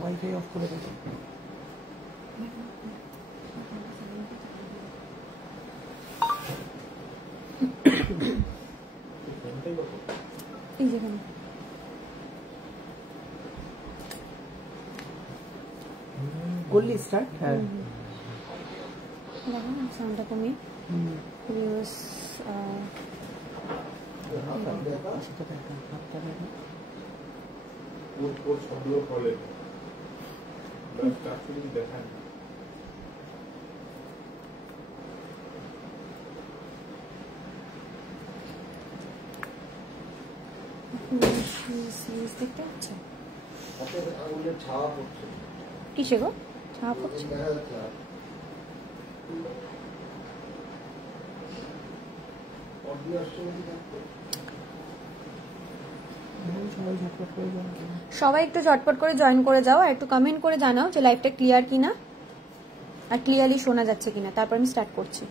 Wifi of করে দেবো। এই যেখানে করলি স্টার্ট? হ্যাঁ দেখো না সাউন্ডটা কমিয়ে ভিউস দেখতে পাচ্ছ কিসে গো ছাপ হচ্ছে? সবাই একটু ঝটপট করে জয়েন করে যাও আর একটু কমেন্ট করে জানাও যে লাইভটা ক্লিয়ার কিনা আর ক্লিয়ারলি শোনা যাচ্ছে কিনা, তারপর আমি স্টার্ট করছি।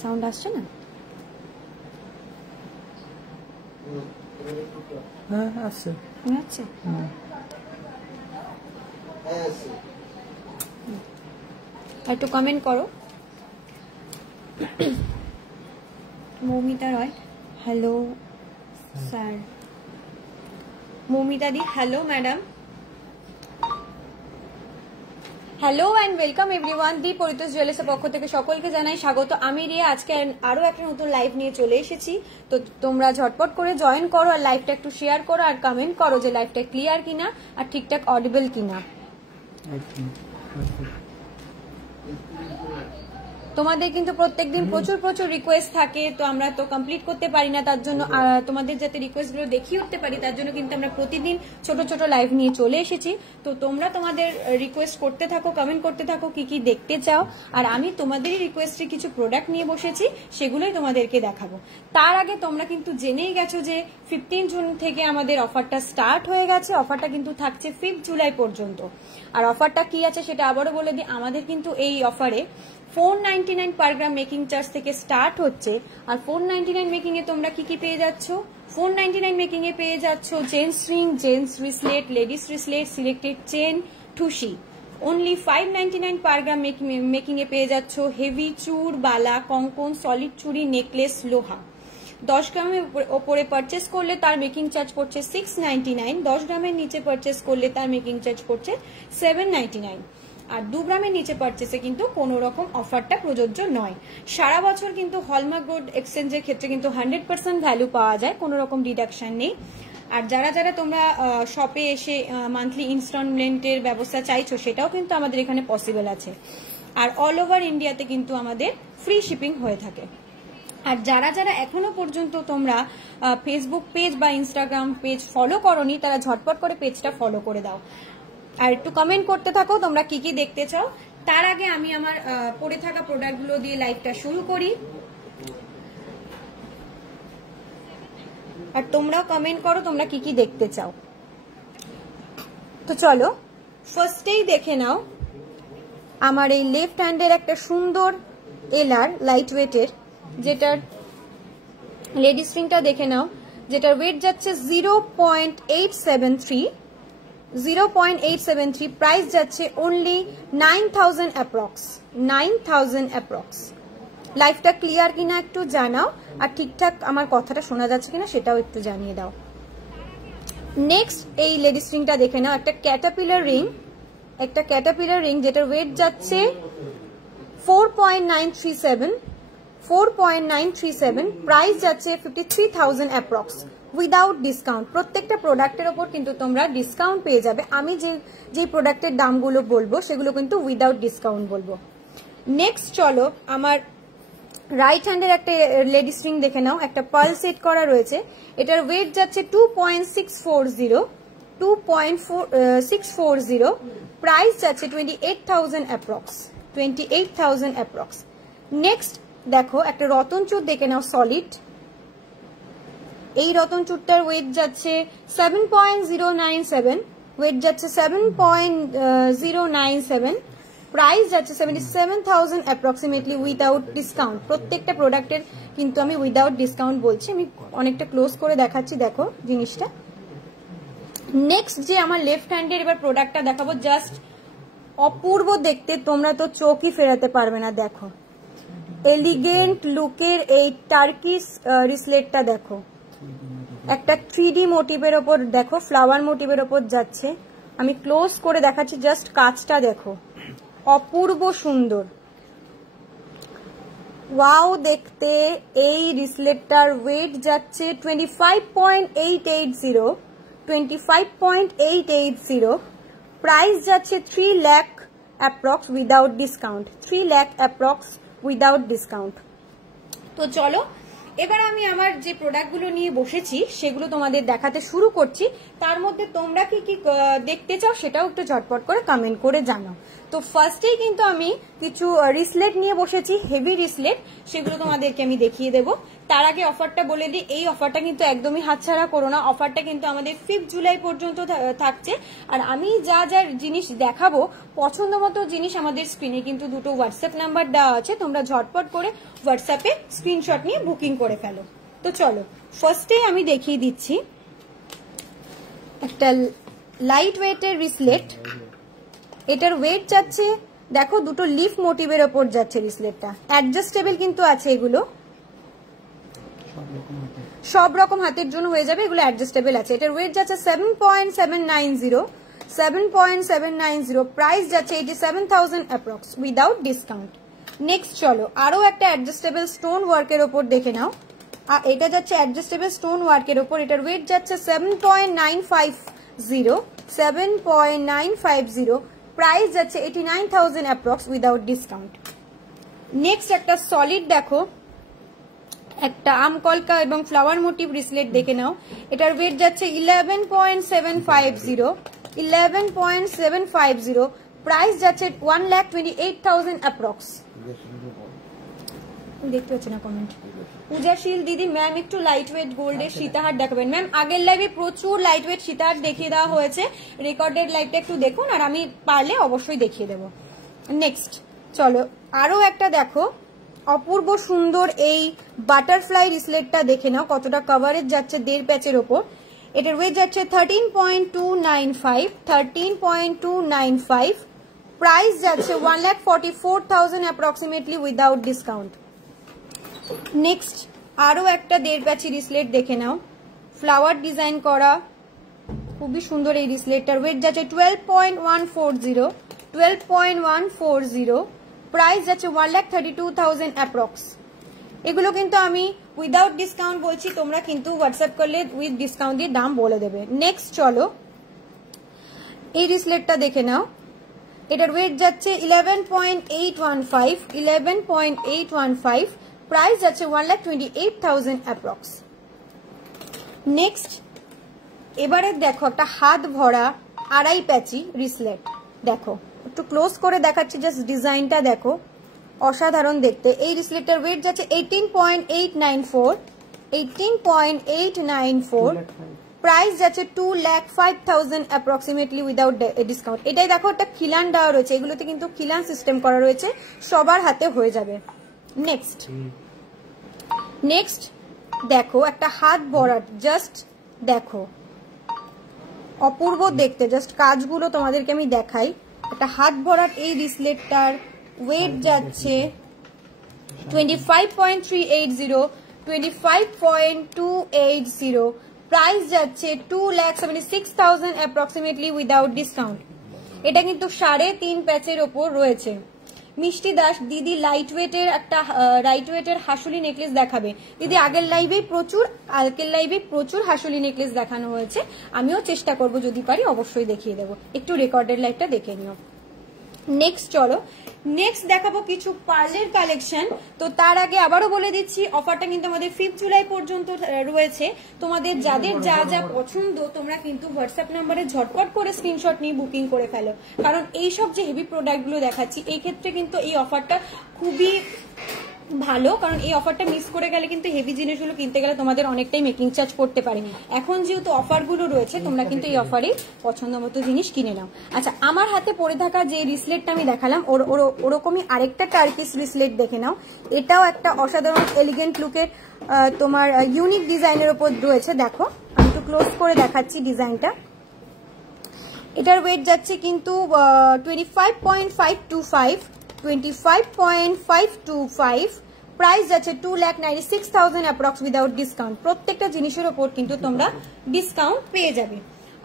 সাউন্ড আসছে না? হ্যাঁ আসছে আসছে। একটু কমেন্ট করো। Moumita Roy, hello sir. Moumita di, hello madam. Hello and welcome everyone. The Paritosh জুয়েলার্সের পক্ষ থেকে সকলকে জানাই স্বাগত। আমি রিয়া আজকে আরো একটা নতুন লাইভ নিয়ে চলে এসেছি। তো তোমরা ঝটপট করে জয়েন করো আর লাইভটা একটু শেয়ার করো আর কমেন্ট করো যে লাইভটা ক্লিয়ার কিনা আর ঠিকঠাক অডিবল কিনা। তোমাদের কিন্তু প্রত্যেকদিন প্রচুর প্রচুর রিকোয়েস্ট থাকে, তো আমরা তো কমপ্লিট করতে পারি না, তার জন্য তোমাদের যাতে রিকোয়েস্টগুলো দেখিয়ে উঠতে পারি তার জন্য কিন্তু আমরা প্রতিদিন ছোট ছোট লাইভ নিয়ে চলে এসেছি। তো তোমরা তোমাদের রিকোয়েস্ট করতে থাকো, কমেন্ট করতে থাকো কি কি দেখতে চাও, আর আমি তোমাদেরই রিকোয়েস্টে কিছু প্রোডাক্ট নিয়ে বসেছি, সেগুলোই তোমাদেরকে দেখাবো। তার আগে তোমরা কিন্তু জেনেই গেছো যে 15 জুন থেকে আমাদের অফারটা স্টার্ট হয়ে গেছে। অফারটা কিন্তু থাকছে 5 জুলাই পর্যন্ত। আর অফারটা কি আছে সেটা আবারও বলে দিই, আমাদের কিন্তু এই অফারে 499 পার গ্রাম মেকিং চার্জ থেকে স্টার্ট হচ্ছে। আর 499 মেকিং এ তোমরা কি কি পেয়ে যাচ্ছ? 499 মেকিং এ পেয়ে যাচ্ছ gents ring, gents bracelet, ladies bracelet, selected chain, ঠুসি। অনলি 599 পার গ্রাম মেকিং এ পেয়ে যাচ্ছ হেভি চুর, বালা, কঙ্কন, সলিড চুড়ি, নেকলেস, লোহা। 10 গ্রামের ওপরে পারচেস করলে তার মেকিং চার্জ পড়ছে 699। 10 গ্রামের নিচে পারচেস করলে তার মেকিং চার্জ পড়ছে 799। আর 2 গ্রামের নিচে পারচেসে কিন্তু কোনো রকম অফারটা প্রযোজ্য নয়। সারা বছর কিন্তু হলমার্ক গোল্ড এক্সচেঞ্জের ক্ষেত্রে কিন্তু 100% ভ্যালু পাওয়া যায়, কোনো রকম ডিডাকশন নেই। আর যারা যারা তোমরা শপে এসে মান্থলি ইনস্টলমেন্টের ব্যবস্থা চাইছো সেটাও কিন্তু আমাদের এখানে পসিবল আছে। আর অল ওভার ইন্ডিয়াতে কিন্তু আমাদের ফ্রি শিপিং হয়ে থাকে। আর যারা যারা এখনো পর্যন্ত তোমরা ফেসবুক পেজ বা ইনস্টাগ্রাম পেজ ফলো করোনি তারা ঝটপট করে পেজটা ফলো করে দাও আর একটু কমেন্ট করতে থাকো তোমরা কি কি দেখতে চাও। তার আগে আমি আমার পড়ে থাকা প্রোডাক্টগুলো দিয়ে লাইভটা শুরু করি, আর তোমরাও কমেন্ট করো তোমরা কি কি দেখতে চাও। তো চলো ফার্স্টেই দেখে নাও আমার এই লেফট হ্যান্ডের একটা সুন্দর এলার লাইট ওয়েটের, যেটার লেডিস রিংটা দেখে নাও, যেটার ওয়েট যাচ্ছে 0.873, প্রাইস যাচ্ছে অনলি 9000 অ্যাপ্রক্স। 9000 অ্যাপ্রক্স। লাইফটা ক্লিয়ার কিনা একটু জানাও, আর ঠিকঠাক আমার কথাটা শোনা যাচ্ছে কিনা সেটাও একটু জানিয়ে দাও। নেক্সট এই লেডিস রিংটা দেখে নাও, একটা ক্যাটারপিলার রিং, যেটার ওয়েট যাচ্ছে 4.937, প্রাইস যাচ্ছে 53,000 অ্যাপ্রক্স উইদাউট ডিসকাউন্ট। প্রত্যেকটা প্রোডাক্টের ওপর কিন্তু তোমরা ডিসকাউন্ট পেয়ে যাবে। আমি যে প্রোডাক্টের দামগুলো বলবো সেগুলো কিন্তু উইদাউট ডিসকাউন্ট বলবো। নেক্সট চলো আমার রাইট হ্যান্ডের একটা লেডিস রিং দেখে নাও, একটা পার্ল সেট করা রয়েছে, এটার ওয়েট যাচ্ছে 2.640, প্রাইস যাচ্ছে 28,000 অ্যাপ্রক্স। নেক্সট দেখো একটা রতন চূড় দেখে নাও সলিড, এই রতন চূড়টার ওয়েট যাচ্ছে 7.097, প্রাইস যাচ্ছে 77,000 অ্যাপ্রক্সিমেটলি উইদাউট ডিসকাউন্ট। প্রত্যেকটা প্রোডাক্টের কিন্তু আমি উইদাউট ডিসকাউন্ট বলছি। আমি অনেকটা ক্লোজ করে দেখাচ্ছি, দেখো জিনিসটা। নেক্সট যে আমার লেফট হ্যান্ডের এবার প্রোডাক্টটা দেখাবো, জাস্ট অপূর্ব দেখতে, তোমরা তো চোখই ফেরাতে পারবে না। দেখো এলিগেন্ট লুকের এই টার্কিশ রিসলেটটা দেখো, একটা 3D মোটিভের ওপর, দেখো ফ্লাওয়ার মোটিভের ওপর যাচ্ছে। আমি ক্লোজ করে দেখাচ্ছি, জাস্ট কাজটা দেখো, অপূর্ব সুন্দর, ওয়াও দেখতে। এই রিসলেটটার ওয়েট যাচ্ছে 25.880, প্রাইস যাচ্ছে 3 lakh approx without discount, 3 lakh approx without discount. তো চলো এবার আমি আমার যে প্রোডাক্টগুলো নিয়ে বসেছি সেগুলো তোমাদের দেখাতে শুরু করছি। তার মধ্যে তোমরা কি কি দেখতে চাও সেটাও একটু ঝটপট করে কমেন্ট করে জানাও। তো ফার্স্টেই কিন্তু আমি কিছু রিসলেট নিয়ে বসেছি, হেভি রিসলেট, সেগুলো তোমাদেরকে আমি দেখিয়ে দেবো। তার আগে অফারটা বলে দিই, এই অফারটা কিন্তু একদমই হাতছাড়া করো না। অফারটা কিন্তু আমাদের 5 জুলাই পর্যন্ত থাকছে। আর আমি যা যা জিনিস দেখাবো, পছন্দ মতো জিনিস আমাদের স্ক্রিনে কিন্তু দুটো হোয়াটসঅ্যাপ নাম্বার দেওয়া আছে, তোমরা ঝটপট করে হোয়াটসঅ্যাপে স্ক্রিনশট নিয়ে বুকিং করে ফেলো। তো চলো ফার্স্টেই আমি দেখিয়ে দিচ্ছি একটা লাইট ওয়েটের রিসলেট। এটার ওয়েট যাচ্ছে, দেখো দুটো লিফ মোটিভের ওপর যাচ্ছে রিসলেটটা, অ্যাডজাস্টেবল কিন্তু আছে, এগুলো সব রকম হাতের জন্য হয়ে যাবে, এগুলো অ্যাডজাস্টেবল আছে। এটার ওয়েট যাচ্ছে 7.790, প্রাইস যাচ্ছে 87,000 অ্যাপ্রক্স উইদাউট ডিসকাউন্ট। নেক্সট চলো আরো একটা অ্যাডজাস্টেবল স্টোন ওয়ার্কের ওপর দেখে নাও। আর এটা যাচ্ছে অ্যাডজাস্টেবল স্টোন ওয়ার্কের ওপর, এটার ওয়েট যাচ্ছে 7.950, প্রাইস যাচ্ছে 89,000 অ্যাপ্রক্স উইদাউট ডিসকাউন্ট। নেক্সট একটা সলিড দেখো, একটা আমকলকা এবং ফ্লাওয়ার মোটিভ রিসলেট দেখে নাও। এটার ওয়েট যাচ্ছে 11.750, প্রাইস যাচ্ছে 1,28,000 অ্যাপ্রক্স। দেখতে পাচ্ছি না কমেন্ট। পূজাশীল দিদি, ম্যাম একটু লাইট ওয়েট গোল্ডের সীতাহার দেখাবেন। ম্যাম আগের লাইভে প্রচুর লাইট ওয়েট সীতাহার দেখিয়ে দেওয়া হয়েছে, রেকর্ডেড লাইভটা একটু দেখুন, আর আমি পারলে অবশ্যই দেখিয়ে দেবো। নেক্সট চলো আরো একটা দেখো, অপূর্ব সুন্দর এই বাটারফ্লাই রিসলেটটা দেখে নাও, কতটা কভারেজ যাচ্ছে 1.5 প্যাচের ওপর। এটার ওয়েট যাচ্ছে 13.295, প্রাইস যাচ্ছে 1,44,000 অ্যাপ্রক্সিমেটলি উইদাউট ডিসকাউন্ট। নেক্সট আরো একটা 1.5 প্যাচি রিসলেট দেখে নাও, ফ্লাওয়ার ডিজাইন করা, খুবই সুন্দর এই রিসলেটটার ওয়েট যাচ্ছে 12.140, প্রাইস যাচ্ছে 1,32,000 অ্যাপ্রক্স। এগুলো কিন্তু আমি উইদাউট ডিসকাউন্ট বলছি, তোমরা কিন্তু হোয়াটসঅ্যাপ করলে উইথ ডিসকাউন্ট দিয়ে দাম বলে দেবে। নেক্সট চলো এই রিসলেটটা দেখে নাও, এটার ওয়েট যাচ্ছে 11.815, প্রাইস যাচ্ছে 1,28,000 অ্যাপ্রক্স। নেক্সট এবারে দেখো একটা হাত ভরা 2.5 প্যাচি রিসলেট, দেখো একটু ক্লোজ করে দেখাচ্ছি, জাস্ট ডিজাইনটা দেখো, অসাধারণ দেখতে। এই রিসলেটটার ওয়েট যাচ্ছে 18.894, প্রাইস যাচ্ছে 2,05,000 অ্যাপ্রক্সিমেটলি উইদাউট ডিসকাউন্ট। এটাই দেখো একটা খিলান দেওয়া রয়েছে, এগুলোতে কিন্তু খিলান সিস্টেম করা রয়েছে, সবার হাতে হয়ে যাবে। নেক্সট দেখো একটা হাত ভরাট, জাস্ট দেখো অপূর্ব দেখতে, জাস্ট কাজগুলো তোমাদেরকে আমি দেখাই। একটা হাত ভরাট এই রিসলেটটার ওয়েট যাচ্ছে 25.280, প্রাইস যাচ্ছে 2,76,000 অ্যাপ্রক্সিমেটলি উইদাউট ডিসকাউন্ট। এটা কিন্তু 3.5 প্যাচের ওপর রয়েছে। মিষ্টি দাস দিদি লাইট ওয়েটের হাসুলি নেকলেস দেখাবে। দিদি আগের লাইভে প্রচুর, কালকের লাইভে প্রচুর হাসুলি নেকলেস দেখানো হয়েছে, আমিও চেষ্টা করব যদি পারি অবশ্যই দেখিয়ে দেবো, একটু রেকর্ডের লাইভটা দেখে নিও। নেক্সট চলো নেক্সট দেখাবো কিছু পার্লের কালেকশন। তো তার আগে আবারও বলে দিচ্ছি, অফারটা কিন্তু আমাদের 5 জুলাই পর্যন্ত রয়েছে। তোমাদের যাদের যা যা পছন্দ তোমরা কিন্তু হোয়াটসঅ্যাপ নাম্বারে ঝটপট করে স্ক্রিনশট নিয়ে বুকিং করে ফেলো, কারণ এইসব যে হেভি প্রোডাক্টগুলো দেখাচ্ছি এই ক্ষেত্রে কিন্তু এই অফারটা খুবই ভালো, কারণ এই অফারটা মিস করে গেলে কিন্তু হেভি জিনিসগুলো কিনতে গেলে তোমাদের অনেকটাই মেকিং চার্জ পড়তে পারে। এখন যেহেতু অফারগুলো রয়েছে তোমরা কিন্তু এই অফারে পছন্দ মতো জিনিস কিনে নাও। আচ্ছা, আমার হাতে পরে থাকা যে রিসলেটটা আমি দেখালাম ওরকমই আরেকটা টার্কিশ রিসলেট দেখে নাও। এটাও একটা অসাধারণ এলিগেন্ট লুকের তোমার ইউনিক ডিজাইনের উপর রয়েছে। দেখো আমি একটু ক্লোজ করে দেখাচ্ছি ডিজাইনটা, এটার ওয়েট যাচ্ছে কিন্তু 25.525, 25.525, প্রাইস যাচ্ছে 2,96,000 অ্যাপ্রক্স উইদাউট ডিসকাউন্ট। প্রত্যেকটা জিনিসের ওপর কিন্তু তোমরা ডিসকাউন্ট পেয়ে যাবে।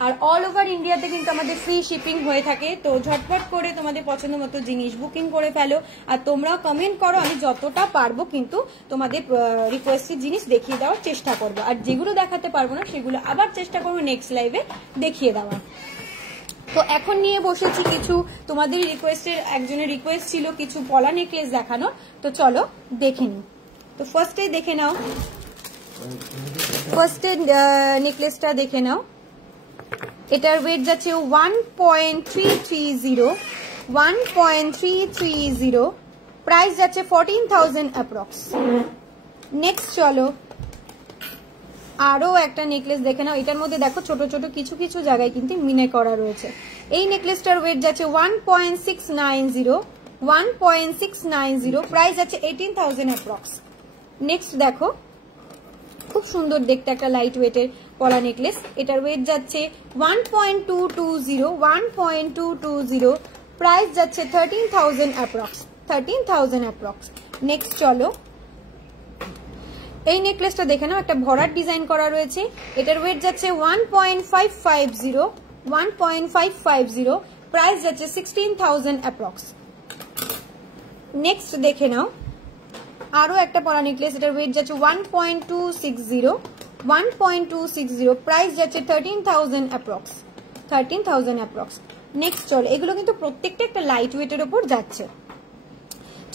আর অল ওভার ইন্ডিয়াতে কিন্তু আমাদের ফ্রি শিপিং হয়ে থাকে। তো ঝটপট করে তোমাদের পছন্দ মতো জিনিস বুকিং করে ফেলো, আর তোমরা কমেন্ট করো, আমি যতটা পারবো কিন্তু তোমাদের রিকোয়েস্টের জিনিস দেখিয়ে দেওয়ার চেষ্টা করবো। আর যেগুলো দেখাতে পারবো না সেগুলো আবার চেষ্টা করবো নেক্সট লাইভে দেখিয়ে দেওয়ার। তো এখন নিয়ে বসেছি কিছু তোমাদের রিকোয়েস্টের, একজনের রিকোয়েস্ট ছিল কিছু পলা নেকলেস দেখানো, তো চলো দেখে নিই। তো ফার্স্টে দেখে নাও, ফার্স্টে নেকলেসটা দেখে নাও। এটার ওয়েট যাচ্ছে 1.330, 1.330, প্রাইস যাচ্ছে 14,000 অ্যাপ্রক্স। নেক্সট চলো আরো একটা নেকলেস দেখে নাও। এটার মধ্যে দেখো ছোট ছোট কিছু কিছু জায়গায় কিন্তু মিনে করা রয়েছে। এই নেকলেসটার ওয়েট যাচ্ছে 1.690, 1.690, প্রাইস যাচ্ছে 18,000 অ্যাপ্রক্স। নেক্সট দেখো খুব সুন্দর দেখতে একটা লাইট ওয়েটের পলা নেকলেস। এটার ওয়েট যাচ্ছে 1.220, 1.220, প্রাইস যাচ্ছে 13,000 অ্যাপ্রক্স, 13,000 অ্যাপ্রক্স। নেক্সট চলো এই নেকলেসটা দেখে নাও, একটা ভরাট ডিজাইন করা রয়েছে। এটার ওয়েট যাচ্ছে 1.550, 1.550, প্রাইস যাচ্ছে 16,000 অ্যাপ্রক্স। নেক্সট দেখে নাও আরো একটা পলা নেকলেস। এটার ওয়েট যাচ্ছে 1.260, 1.260, প্রাইস যাচ্ছে 13,000 অ্যাপ্রক্স, 13,000 অ্যাপ্রক্স। নেক্সট চলো, এগুলো কিন্তু প্রত্যেকটা একটা লাইট ওয়েটের উপর যাচ্ছে।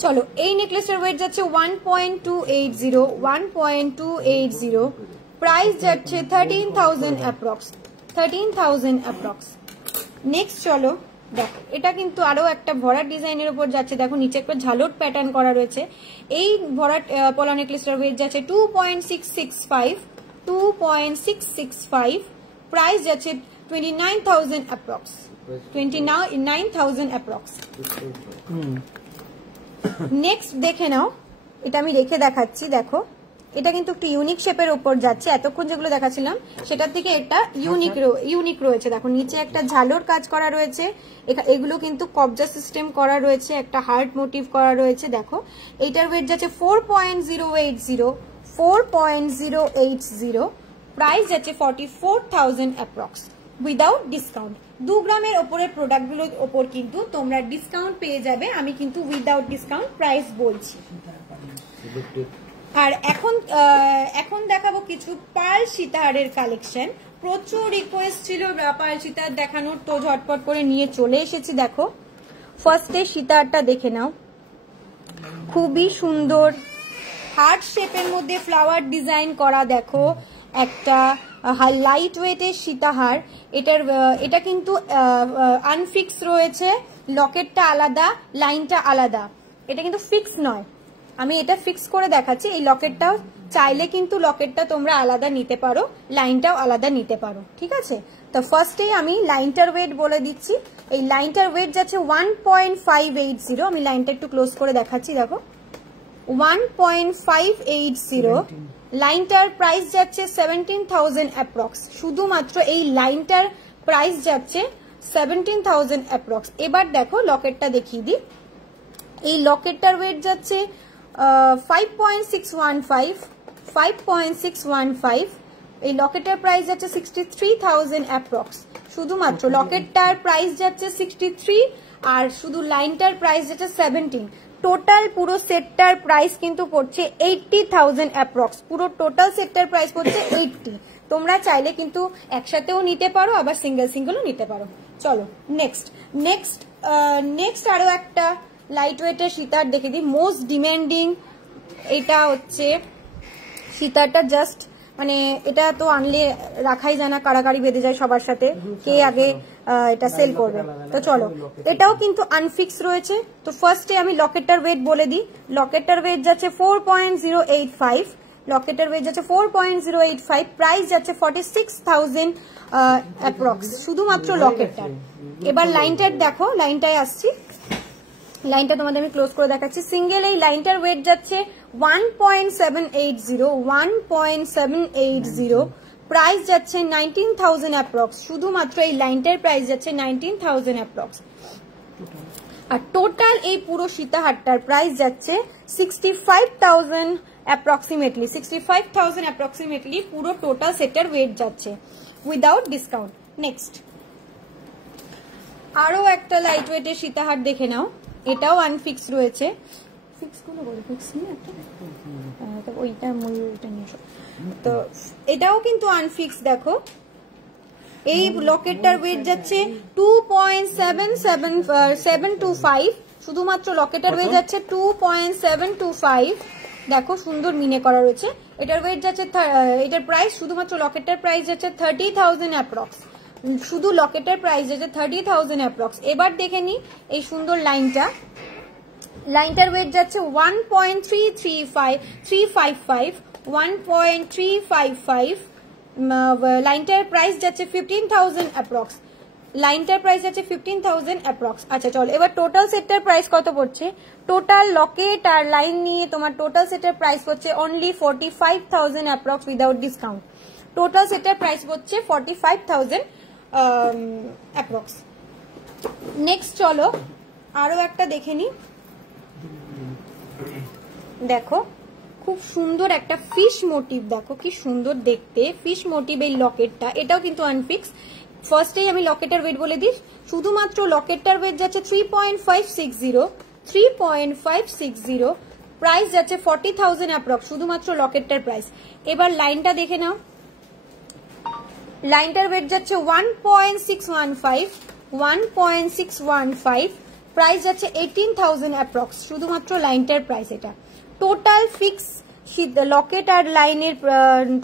চলো এই নেকলেসের ওয়েট যাচ্ছে 1.280, 1.280, প্রাইস যাচ্ছে 13,000 অ্যাপ্রক্স, 13,000 অ্যাপ্রক্স। নেক্সট চলো দেখো এটা কিন্তু আরো একটা ভরাট ডিজাইনের উপর যাচ্ছে। দেখো নিচে একটা ঝালট প্যাটার্ন করা রয়েছে। এই ভরাট পলা নেকলেসটার ওয়েট যাচ্ছে 2.665, 2.665, প্রাইস যাচ্ছে 29,000 অ্যাপ্রক্স, 29,000 অ্যাপ্রক্স। নেক্সট দেখে নাও, এটা আমি রেখে দেখাচ্ছি। দেখো এটা কিন্তু একটু ইউনিক শেপের উপর যাচ্ছে। এতক্ষণ যেগুলো দেখাচ্ছিলাম সেটার থেকে এটা ইউনিক রয়েছে। দেখো নিচে একটা ঝালোর কাজ করা রয়েছে, এগুলো কিন্তু কবজা সিস্টেম করা রয়েছে, একটা হার্ট মোটিভ করা রয়েছে। দেখো এইটার ওয়েট যাচ্ছে 4.080, 4.080, প্রাইস যাচ্ছে 44,000 অ্যাপ্রক্স উইদাউট ডিসকাউন্ট। 2 গ্রামের ওপরের প্রোডাক্টগুলোর ওপর কিন্তু তোমরা ডিসকাউন্ট পেয়ে যাবে। আমি কিন্তু উইদাউট ডিসকাউন্ট প্রাইস বলছি। আর এখন দেখাবো কিছু পার্ল সীতাহারের কালেকশন। প্রচুর রিকোয়েস্ট ছিল পার্ল সীতাহার দেখানোর, তো ঝটপট করে নিয়ে চলে এসেছি। দেখো ফার্স্টে সীতাহারটা দেখে নাও, খুবই সুন্দর হার্ট শেপের মধ্যে ফ্লাওয়ার ডিজাইন করা। দেখো একটা লাইট ওয়েটের সীতাহার। এটা কিন্তু আনফিক্স রয়েছে, লকেটটা আলাদা, লাইনটা আলাদা। এটা কিন্তু ফিক্স নয়, আমি এটা ফিক্স করে দেখাচ্ছি। এই লকেটটা চাইলে কিন্তু লকেটটা তোমরা আলাদা নিতে পারো, লাইনটাও আলাদা নিতে পারো, ঠিক আছে। তো ফার্স্টেই আমি লাইনটার ওয়েট বলে দিচ্ছি। এই লাইনটার ওয়েট যাচ্ছে 1.580। আমি লাইনটা একটু ক্লোজ করে দেখাচ্ছি। দেখো 1.580, লাইনটার প্রাইস যাচ্ছে 17,000 অ্যাপ্রক্স। শুধুমাত্র এই লাইনটার প্রাইস যাচ্ছে 17,000 অ্যাপ্রক্স। এবার দেখো লকেটটা দেখিয়ে দিই। এই লকেটটার ওয়েট যাচ্ছে 5.615, 5.615। এই লকেটের প্রাইস যাচ্ছে 63,000 অ্যাপ্রক্স। শুধুমাত্র লকেটটার প্রাইস যাচ্ছে 63, আর শুধু লাইনটার প্রাইস যাচ্ছে 17। টোটাল পুরো সেটটার প্রাইস কিন্তু পড়ছে 80,000 অ্যাপ্রক্স। পুরো টোটাল সেটটার প্রাইস পড়ছে 80। তোমরা চাইলে কিন্তু একসাথেও নিতে পারো, আবার সিঙ্গেল সিঙ্গেলও নিতে পারো। চলো নেক্সট আরো একটা লাইট ওয়েটের সীতার দেখে দিই। মোস্ট ডিমান্ডিং এটা হচ্ছে সীতারটা, জাস্ট মানে এটা তো আনলে রাখাই যায় না, কারাকারি বেঁধে যায় সবার সাথে, কে আগে এটা সেল করবে। তো চলো এটাও কিন্তু আনফিক্স রয়েছে। তো ফার্স্টে আমি লকেটটার ওয়েট বলে দিই। লকেটটার ওয়েট যাচ্ছে 4.085, লকেটের ওয়েট যাচ্ছে 4.085, প্রাইস যাচ্ছে 46,000 অ্যাপ্রক্স শুধুমাত্র লকেটটার। এবার লাইনটার দেখো, লাইনটায় আসছি। লাইনটা তোমাদের আমি ক্লোজ করে দেখাচ্ছি। সিঙ্গেল এই লাইনটার ওয়েট যাচ্ছে 1.780, 1.780, প্রাইস যাচ্ছে 19,000 অ্যাপ্রক্স, শুধুমাত্র এই লাইনটার প্রাইস যাচ্ছে 19,000 অ্যাপ্রক্স। আর টোটাল এই পুরো সীতাহারটার প্রাইস যাচ্ছে 65,000 অ্যাপ্রক্সিমেটলি, 65,000 অ্যাপ্রক্সিমেটলি পুরো টোটাল সেটার ওয়েট যাচ্ছে উইদাউট ডিসকাউন্ট। নেক্সট আরো একটা লাইট ওয়েটের সীতাহার দেখে নাও, এটাও আনফিক্স রয়েছে। ফিক্স গুলো বলে ফিক্স নিয়ে একটা ওইটা ময়ূরটা নিয়ে এসো। তো এটাও কিন্তু আনফিক্স। দেখো এই লকেটটার ওয়েট যাচ্ছে 2.725, শুধুমাত্র লকেটের ওয়েট যাচ্ছে 2.725। দেখো সুন্দর মিনে করা রয়েছে। এটার ওয়েট যাচ্ছে, এটার প্রাইস শুধুমাত্র লকেটটার প্রাইস যাচ্ছে 30,000 অ্যাপ্রক্স, শুধু লকেটের প্রাইস যাচ্ছে 30,000 অ্যাপ্রক্স। এবার দেখে নি এই সুন্দর লাইনটা, লাইনটার ওয়েট যাচ্ছে 1.355, 1.355। লাইনটার প্রাইস যাচ্ছে 15,000 অ্যাপ্রক্স, লাইনটার প্রাইস যাচ্ছে 15,000 অ্যাপ্রক্স। আচ্ছা চলো এবার টোটাল সেটটার প্রাইস কত পড়ছে। টোটাল লকেট আর লাইন নিয়ে তোমার টোটাল সেটের প্রাইস হচ্ছে only 45,000 approx without discount. Total সেটের প্রাইস হচ্ছে 45,000 অ্যাপ্রক্স। নেক্সট চলো আরো একটা দেখে নি। দেখো খুব সুন্দর একটা ফিশ মোটিভ, দেখো কি সুন্দর দেখতে ফিশ মোটিভ এই লকেটটা, এটাও কিন্তু আনফিক্স। ফার্স্টেই আমি লকেটের ওয়েট বলে দিই, শুধুমাত্র লকেটটার ওয়েট যাচ্ছে 3.560, প্রাইস যাচ্ছে 40,000 অ্যাপ্রক্স, শুধুমাত্র লকেটটার প্রাইস। এবার লাইনটা দেখে নাও, লাইনটার ওয়েট যাচ্ছে 1.615, প্রাইস যাচ্ছে 18,000 অ্যাপ্রক্স, শুধুমাত্র লাইনটার প্রাইস। এটা টোটাল ফিক্স লকেট আর লাইনের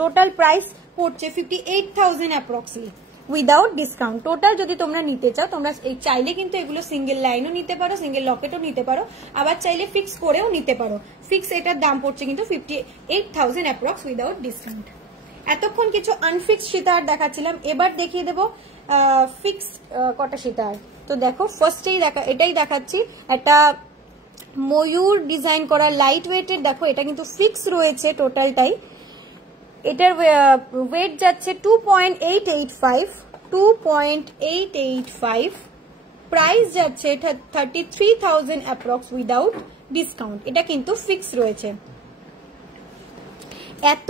টোটাল প্রাইস পড়ছে 58,000 অ্যাপ্রক্সলি উইদাউট ডিসকাউন্ট। টোটাল যদি তোমরা নিতে চাও, তোমরা চাইলে কিন্তু এগুলো সিঙ্গেল লাইনও নিতে পারো, সিঙ্গেল লকেটও নিতে পারো, আবার চাইলে ফিক্স করেও নিতে পারো। ফিক্স এটার দাম পড়ছে কিন্তু 58,000 অ্যাপ্রক্স উইদাউট ডিসকাউন্ট। এতক্ষণ কিছু আনফিক্স সীতাহার দেখাচ্ছিলাম, এবার দেখিয়ে দেবো ফিক্স কটা সীতাহার। তো দেখো ফার্স্টেই এটাই দেখাচ্ছি, একটা ময়ূর ডিজাইন করা লাইট ওয়েটের। দেখো এটা কিন্তু ফিক্স রয়েছে টোটালটাই। এটার ওয়েট যাচ্ছে 2.885, প্রাইস যাচ্ছে 33,000 অ্যাপ্রক্স উইদাউট ডিসকাউন্ট। এটা কিন্তু ফিক্স রয়েছে। এত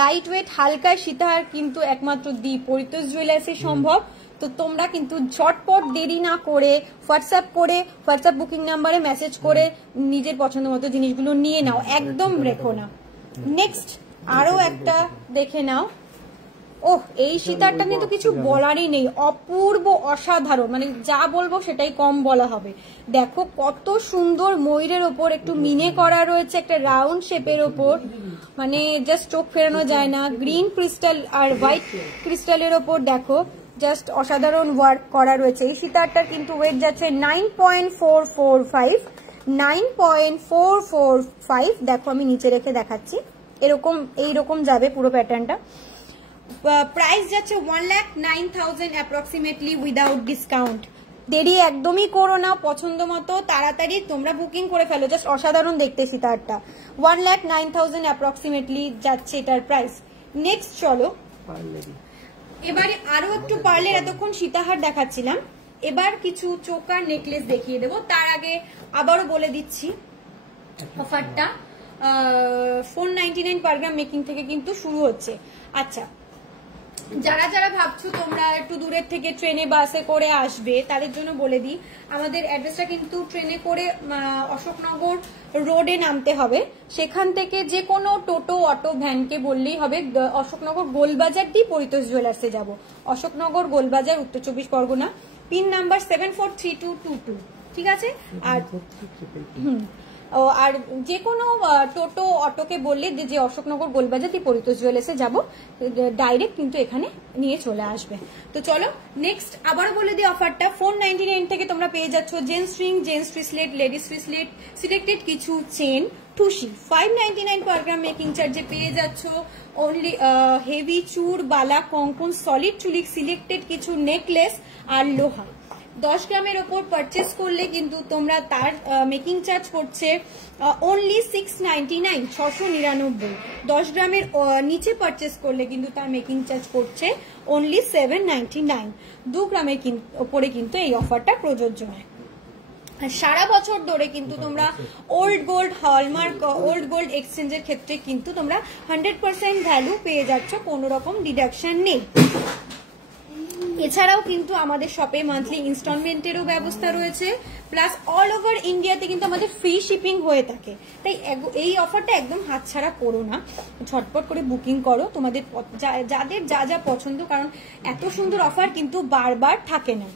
লাইট ওয়েট হালকা সীতাহার কিন্তু একমাত্র দি পরিতোষ জুয়েলার্সে সম্ভব। তো তোমরা কিন্তু ঝটপট দেরি না করে হোয়াটসঅ্যাপ বুকিং নাম্বারে মেসেজ করে নিজের পছন্দ মতো জিনিসগুলো নিয়ে নাও, একদম রেখো না। নেক্সট আরো একটা দেখে নাও। ওহ এই সীতাহারটা কিন্তু কিছু বলারই নেই, অপূর্ব অসাধারণ, মানে যা বলবো সেটাই কম বলা হবে। দেখো কত সুন্দর ময়ূরের ওপর একটু মিনে করা রয়েছে, একটা রাউন্ড শেপের ওপর, মানে জাস্ট চোখ ফেরানো যায় না। গ্রিন ক্রিস্টাল আর হোয়াইট ক্রিস্টালের ওপর দেখো জাস্ট অসাধারণ ওয়ার্ক করা রয়েছে। এই সীতাহারটার কিন্তু ওয়েট যাচ্ছে 9.445। দেখো আমি নিচে রেখে দেখাচ্ছি, এইরকম যাবে পুরো প্যাটার্নটা। প্রাইস যাচ্ছে 1,09,000 অ্যাপ্রক্সিমেটলি উইদাউট ডিসকাউন্ট। দেরি একদমই করো না, পছন্দ মতো তাড়াতাড়ি তোমরা বুকিং করে ফেলো। জাস্ট অসাধারণ দেখতে সীতাহারটা, 1,09,000 অ্যাপ্রক্সিমেটলি যাচ্ছে এটার প্রাইস। নেক্সট চলো এবারে আরো একটু পার্লের, এতক্ষণ সীতাহার দেখাচ্ছিলাম, এবার কিছু চোকার নেকলেস দেখিয়ে দেবো। তার আগে আবারও বলে দিচ্ছি অফারটা 499 পার গ্রাম মেকিং থেকে কিন্তু শুরু হচ্ছে। আচ্ছা যারা যারা ভাবছো তোমরা একটু দূরের থেকে ট্রেনে বাসে করে আসবে, তাদের জন্য বলে দিই আমাদের অ্যাড্রেসটা কিন্তু ট্রেনে করে অশোকনগর রোডে নামতে হবে। সেখান থেকে যে কোনো টোটো অটো ভ্যানকে বললেই হবে অশোকনগর গোলবাজার দিয়ে পরিতোষ জুয়েলার্সে যাব। অশোকনগর গোলবাজার, উত্তর 24 পরগনা, পিন নাম্বার 743222। ঠিক আছে? আর যে কোনো টোটো অটোকে বললে যে অশোকনগর গোলবাজার দিয়ে পরিতোষ জুয়েলার্সে যাব, ডাইরেক্ট কিন্তু এখানে নিয়ে চলে আসবে। তো চলো নেক্সট আবারও বলে দিই অফারটা 499 থেকে তোমরা পেয়ে যাচ্ছ gents ring, gents bracelet, ladies bracelet, selected কিছু চেন, টুসি। 599 পার গ্রাম মেকিং চার্জে পেয়ে যাচ্ছ অনলি হেভি চুর, বালা, কঙ্কন, সলিড চুলিক, সিলেক্টেড কিছু নেকলেস আর লোহা। 10 গ্রামের ওপর পারচেস করলে কিন্তু তোমরা তার মেকিং চার্জ পড়ছে অনলি 699, 699। 10 গ্রামের নিচে পারচেস করলে কিন্তু তার মেকিং চার্জ পড়ছে অনলি 799। 2 গ্রামের ওপরে কিন্তু এই অফারটা প্রযোজ্য হয়। সারা বছর ধরে কিন্তু তোমরা old gold hallmark old gold এক্সচেঞ্জের ক্ষেত্রে কিন্তু তোমরা 100% ভ্যালু পেয়ে যাচ্ছ, কোনো রকম ডিডাকশন নেই। এছাড়াও কিন্তু আমাদের শপে মান্থলি ইনস্টলমেন্টেরও ব্যবস্থা রয়েছে, প্লাস অল ওভার ইন্ডিয়াতে কিন্তু আমাদের ফ্রি শিপিং হয়ে থাকে। তাই এই অফারটা একদম হাতছাড়া করো না, ঝটপট করে বুকিং করো তোমাদের যাদের যা যা পছন্দ, কারণ এত সুন্দর অফার কিন্তু বারবার থাকে না।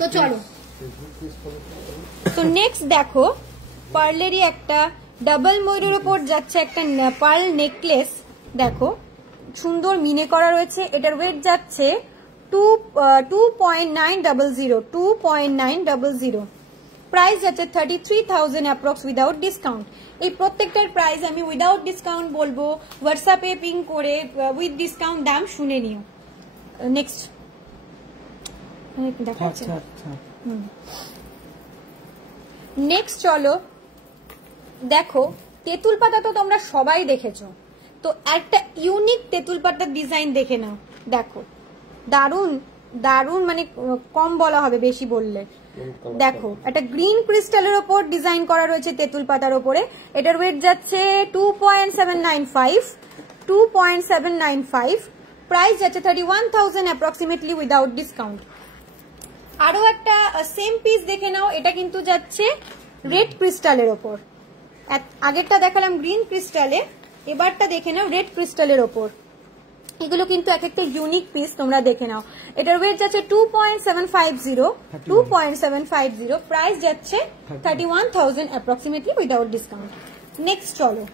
তো চলো, তো নেক্সট দেখো পার্লেরই একটা ডাবল ময়ূরের উপর যাচ্ছে একটা পার্ল নেকলেস। দেখো সুন্দর মিনে করা রয়েছে, এটার ওয়েট যাচ্ছে 2.900, প্রাইস যাচ্ছে 33,000 অ্যাপ্রক্স উইদাউট ডিসকাউন্ট। এই প্রত্যেকটার প্রাইস আমি উইদাউট ডিসকাউন্ট বলবো, হোয়াটসঅ্যাপে পিং করে উইথ ডিসকাউন্ট দাম শুনে নিও। নেক্সট দেখাচ্ছে, নেক্সট চলো দেখো তেঁতুল পাতা তো তোমরা সবাই দেখেছো, তো একটা ইউনিক তেঁতুল পাতার ডিজাইন দেখে নাও। দেখো দারুন দারুন, মানে কম বলা হবে বেশি বললে। দেখো একটা গ্রিন ক্রিস্টালের ওপর ডিজাইন করা রয়েছে তেঁতুল পাতার ওপরে, এটার ওয়েট যাচ্ছে 2.795, প্রাইস যাচ্ছে 31,000 অ্যাপ্রক্সিমেটলি উইদাউট ডিসকাউন্ট। আরো একটা সেম পিস দেখে নাও, এটা কিন্তু যাচ্ছে রেড ক্রিস্টালের ওপর। আগেরটা দেখালাম গ্রিন ক্রিস্টালে, এবারটা দেখে নাও রেড ক্রিস্টালের ওপর। এগুলো কিন্তু এক একটা ইউনিক পিস, তোমরা দেখে নাও। এটার ওয়েট যাচ্ছে 2.750, প্রাইস যাচ্ছে 31,000 অ্যাপ্রক্সিমেটলি উইদাউট ডিসকাউন্ট। নেক্সট চলো,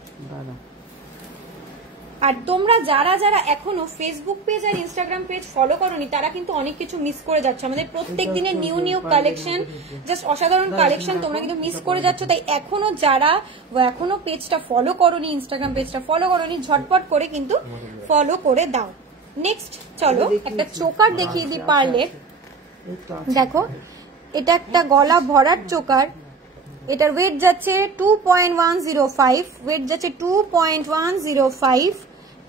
আর তোমরা যারা যারা এখনো ফেসবুক পেজ আর ইনস্টাগ্রাম পেজ ফলো করোনি তারা কিন্তু অনেক কিছু মিস করে যাচ্ছে। আমাদের প্রত্যেক দিনের নিউ নিউ কালেকশন, জাস্ট অসাধারণ কালেকশন তোমরা কিন্তু মিস করে যাচ্ছ। তাই এখনো যারা এখনো পেজটা ফলো করোনি, ইনস্টাগ্রাম পেজটা ফলো করোনি, ঝটপট করে কিন্তু ফলো করে দাও। নেক্সট চলো একটা চোকার দেখিয়ে দিই পার্লের। দেখো এটা একটা গলা ভরাট চোকার, এটার ওয়েট যাচ্ছে 2.105, ওয়েট যাচ্ছে 2.105,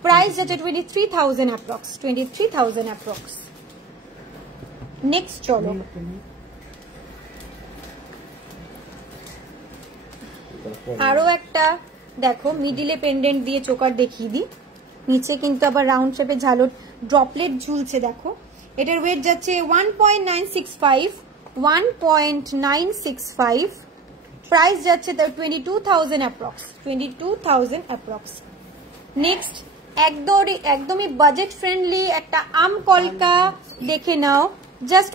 প্রাইস যাচ্ছে 23,000 অ্যাপ্রক্স, 23,000 অ্যাপ্রক্স। নেক্সট চলো আরো একটা দেখো মিডিলে পেন্ডেন্ট দিয়ে চোকার দেখিয়ে দিই। নিচে কিন্তু আবার রাউন্ড শেপে ঝালর ড্রপলেট ঝুলছে। দেখো এটার ওয়েট যাচ্ছে 1.965, প্রাইস যাচ্ছে 22,000 অ্যাপ্রক্স, 22,000 অ্যাপ্রক্স। নেক্সট একদমই বাজেট ফ্রেন্ডলি একটা আম কলকা দেখে নাও, জাস্ট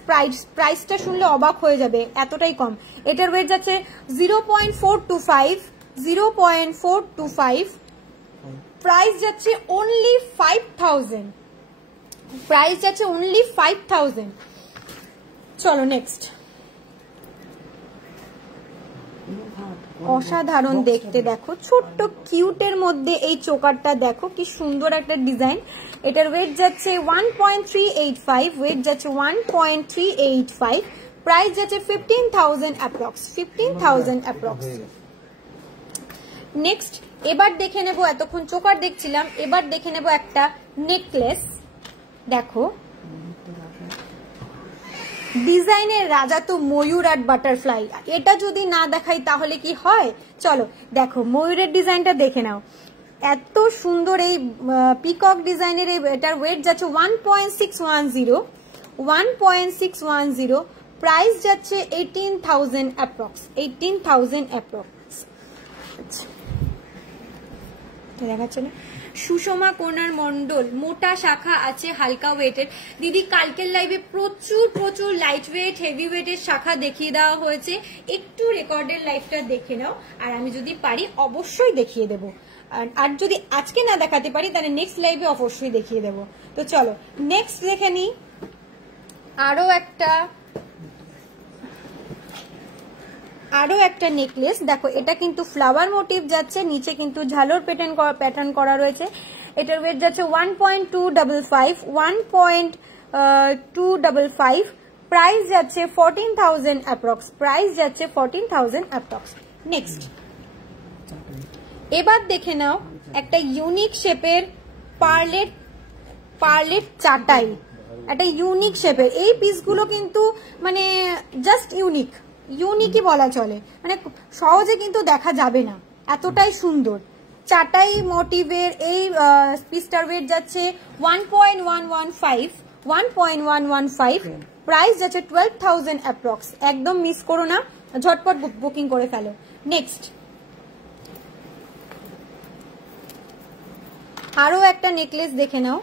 প্রাইসটা শুনলে অবাক হয়ে যাবে, এতটাই কম। এটার ওয়েট যাচ্ছে 0.425, প্রাইস যাচ্ছে অনলি 5,000, প্রাইস যাচ্ছে অনলি 5,000। চলো নেক্সট, অসাধারণ দেখতে। দেখো ছোট্ট কিউটের মধ্যে এই চোকারটা দেখো কি সুন্দর একটা ডিজাইন। এটার ওয়েট যাচ্ছে 1.385, ওয়েট যাচ্ছে 1.385, প্রাইস যাচ্ছে 15,000 অ্যাপ্রক্স, 15,000 অ্যাপ্রক্স। নেক্সট এবার দেখে নেব, এতক্ষণ চোকার দেখছিলাম, এবার দেখে নেব একটা নেকলেস। দেখো ডিজাইনের রাজা তো ময়ূর আর বাটারফ্লাই, এটা যদি না দেখাই তাহলে কি হয়। চলো দেখো ময়ূরের ডিজাইনটা দেখে নাও, এত সুন্দর এই পিকক ডিজাইনের। এটার ওয়েট যাচ্ছে 1.610, প্রাইস যাচ্ছে 18,000 অ্যাপ্রক্স, 18,000 অ্যাপ্রক্স। দেখাচ্ছে না সুষমা কোনার মন্ডল, মোটা শাখা আছে হালকা ওয়েটের। দিদি কালকের লাইভে প্রচুর লাইট ওয়েট হেভি ওয়েটের শাখা দেখিয়ে দেওয়া হয়েছে, একটু রেকর্ডের লাইভটা দেখে নাও, আর আমি যদি পারি অবশ্যই দেখিয়ে দেবো, আর যদি আজকে না দেখাতে পারি তাহলে নেক্সট লাইভে অবশ্যই দেখিয়ে দেবো। তো চলো নেক্সট দেখে নিই আরো একটা নেকলেস। দেখো এটা কিন্তু ফ্লাওয়ার মোটিভ যাচ্ছে, নিচে কিন্তু ঝালর প্যাটার্ন করা রয়েছে। এটার ওয়েট যাচ্ছে 1.255, প্রাইস যাচ্ছে 14,000 অ্যাপ্রক্স, প্রাইস যাচ্ছে 14,000 অ্যাপ্রক্স। নেক্সট এবার দেখে নাও একটা ইউনিক শেপের পার্লের চাটাই, একটা ইউনিক শেপের। এই পিসগুলো কিন্তু মানে জাস্ট ইউনিকই বলা চলে, মানে সহজে কিন্তু দেখা যাবে না, এতটাই সুন্দর। চাটাই মোটিভের এই পিসটার ওয়েট যাচ্ছে 1.115, প্রাইস যাচ্ছে 12,000 অ্যাপ্রক্স। একদম মিস করো না, ঝটপট বুকিং করে ফেলো। নেক্সট আরো একটা নেকলেস দেখে নাও,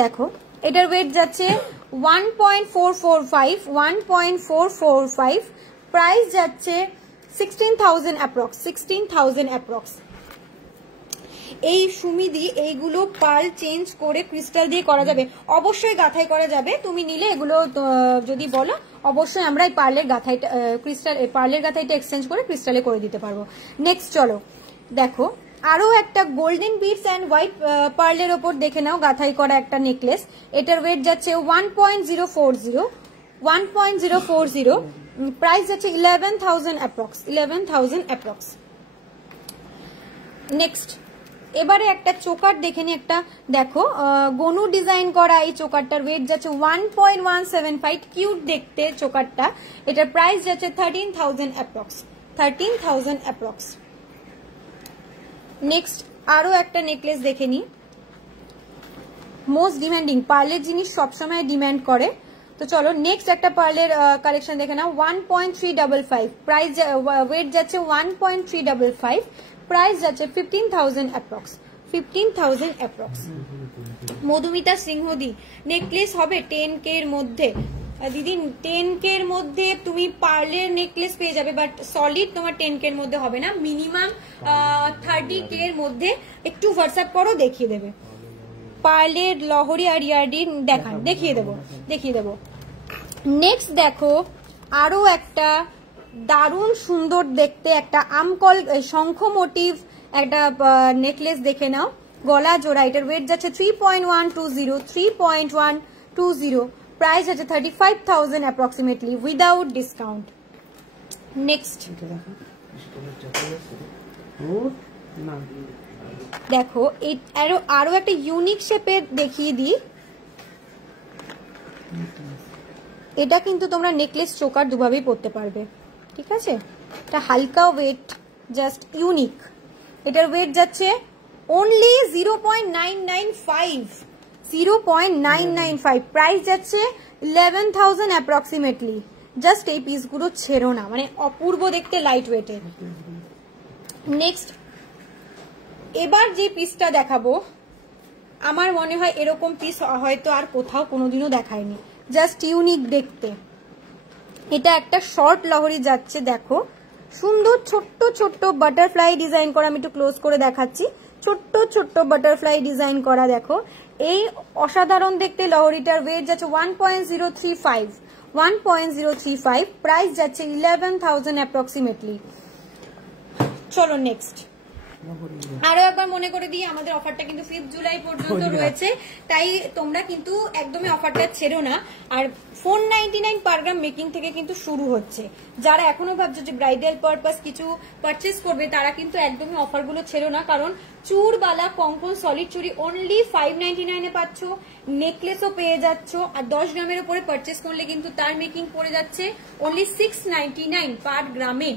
দেখো এটার ওয়েট যাচ্ছে 1.445, প্রাইস যাচ্ছে 16,000 অ্যাপ্রক্স, 16,000 অ্যাপ্রক্স। এই সুমিদি এইগুলো পার্ল চেঞ্জ করে ক্রিস্টাল দিয়ে করা যাবে, অবশ্যই গাঁথাই করা যাবে। তুমি নিলে এগুলো যদি বলো অবশ্যই আমরা এই পার্লের গাঁথাইটা পার্লের গাঁথাইটা এক্সচেঞ্জ করে ক্রিস্টালে করে দিতে পারবো। নেক্সট চলো দেখো আরো একটা গোল্ডেন বিডস অ্যান্ড হোয়াইট পার্লের ওপর দেখে নাও গাঁথাই করা একটা নেকলেস। এটার ওয়েট যাচ্ছে 1.040, প্রাইস যাচ্ছে 11,000 অ্যাপ্রক্স, 11,000 অ্যাপ্রক্স। নেক্সট এবারে একটা চোকার দেখে নি, একটা দেখো গনু ডিজাইন করা এই চোকারটার ওয়েট যাচ্ছে 1.175, কিউট দেখতে চোকারটা। এটার প্রাইস যাচ্ছে 13,000 অ্যাপ্রক্স, 13,000 অ্যাপ্রক্স। নেক্সট আরো একটা নেকলেস দেখে নি, মোস্ট ডিমান্ডিং, পার্লের জিনিস সবসময় ডিমান্ড করে। তো চলো নেক্সট একটা পার্লের কালেকশন দেখে নাও, 1.355, প্রাইস ওয়েট যাচ্ছে 1.355, প্রাইস যাচ্ছে 15,000 অ্যাপ্রক্স, 15,000 অ্যাপ্রক্স। মধুমিতা সিংহদি নেকলেস হবে 10K এর মধ্যে। দিদি 10K এর মধ্যে তুমি পার্লের নেকলেস পেয়ে যাবে, বাট সলিড তোমার 10K এর মধ্যে হবে না, মিনিমাম 30K এর মধ্যে। একটু হোয়াটসঅ্যাপ করো, দেখিয়ে দেবে। পার্লের লহরি আর ইয়ার্ডি দেখান, দেখিয়ে দেবো। নেক্সট দেখো আরো একটা দারুণ সুন্দর দেখতে একটা আমকল শঙ্খ মোটিভ একটা নেকলেস দেখে নাও, গলা জোড়া। এটার ওয়েট যাচ্ছে 3.120, প্রাইস আছে 35,000 অ্যাপ্রক্সিমেটলি উইদাউট ডিসকাউন্ট। নেক্সট দেখো আরো একটা ইউনিক শেপের দেখিয়ে দিই। এটা কিন্তু তোমরা নেকলেস চোকার দুভাবেই পরতে পারবে, ঠিক আছে। এটা হালকা ওয়েট, জাস্ট ইউনিক। এটার ওয়েট যাচ্ছে অনলি 0.995, প্রাইস যাচ্ছে 11,000 অ্যাপ্রক্সিমেটলি। জাস্ট এই পিসগুলো ছেড়ো না, মানে অপূর্ব দেখতে, লাইট ওয়েটে। নেক্সট এবার যে পিসটা দেখাবো, আমার মনে হয় এরকম পিস হয়তো আর কোথাও কোনোদিনও দেখায়নি, জাস্ট ইউনিক দেখতে। এটা একটা শর্ট লহরি যাচ্ছে, দেখো সুন্দর ছোট্ট ছোট্ট বাটারফ্লাই ডিজাইন করা। আমি একটু ক্লোজ করে দেখাচ্ছি, ছোট্ট ছোট্ট বাটারফ্লাই ডিজাইন করা। দেখো এই অসাধারণ দেখতে লহরিটার ওয়েট যাচ্ছে 1.035, প্রাইস যাচ্ছে 11,000 অ্যাপ্রক্সিমেটলি। চলো নেক্সট আরো একবার মনে করে দিই, আমাদের অফারটা কিন্তু 5 জুলাই পর্যন্ত রয়েছে, তাই তোমরা কিন্তু একদমই অফারটা ছেড়ো না। আর 499 পার গ্রাম মেকিং থেকে কিন্তু শুরু হচ্ছে। যারা এখনো ভাবছো যে ব্রাইডাল পারপাস কিছু পারচেস করবে, তারা কিন্তু একদমই অফারগুলো ছেড়ো না, কারণ চুড়বালা কঙ্কন সলিড চুড়ি অনলি 599 এ পাচ্ছ, নেকলেসও পেয়ে যাচ্ছ। আর 10 গ্রামের উপরে পারচেস করলে কিন্তু তার মেকিং পড়ে যাচ্ছে অনলি 699 পার গ্রামে।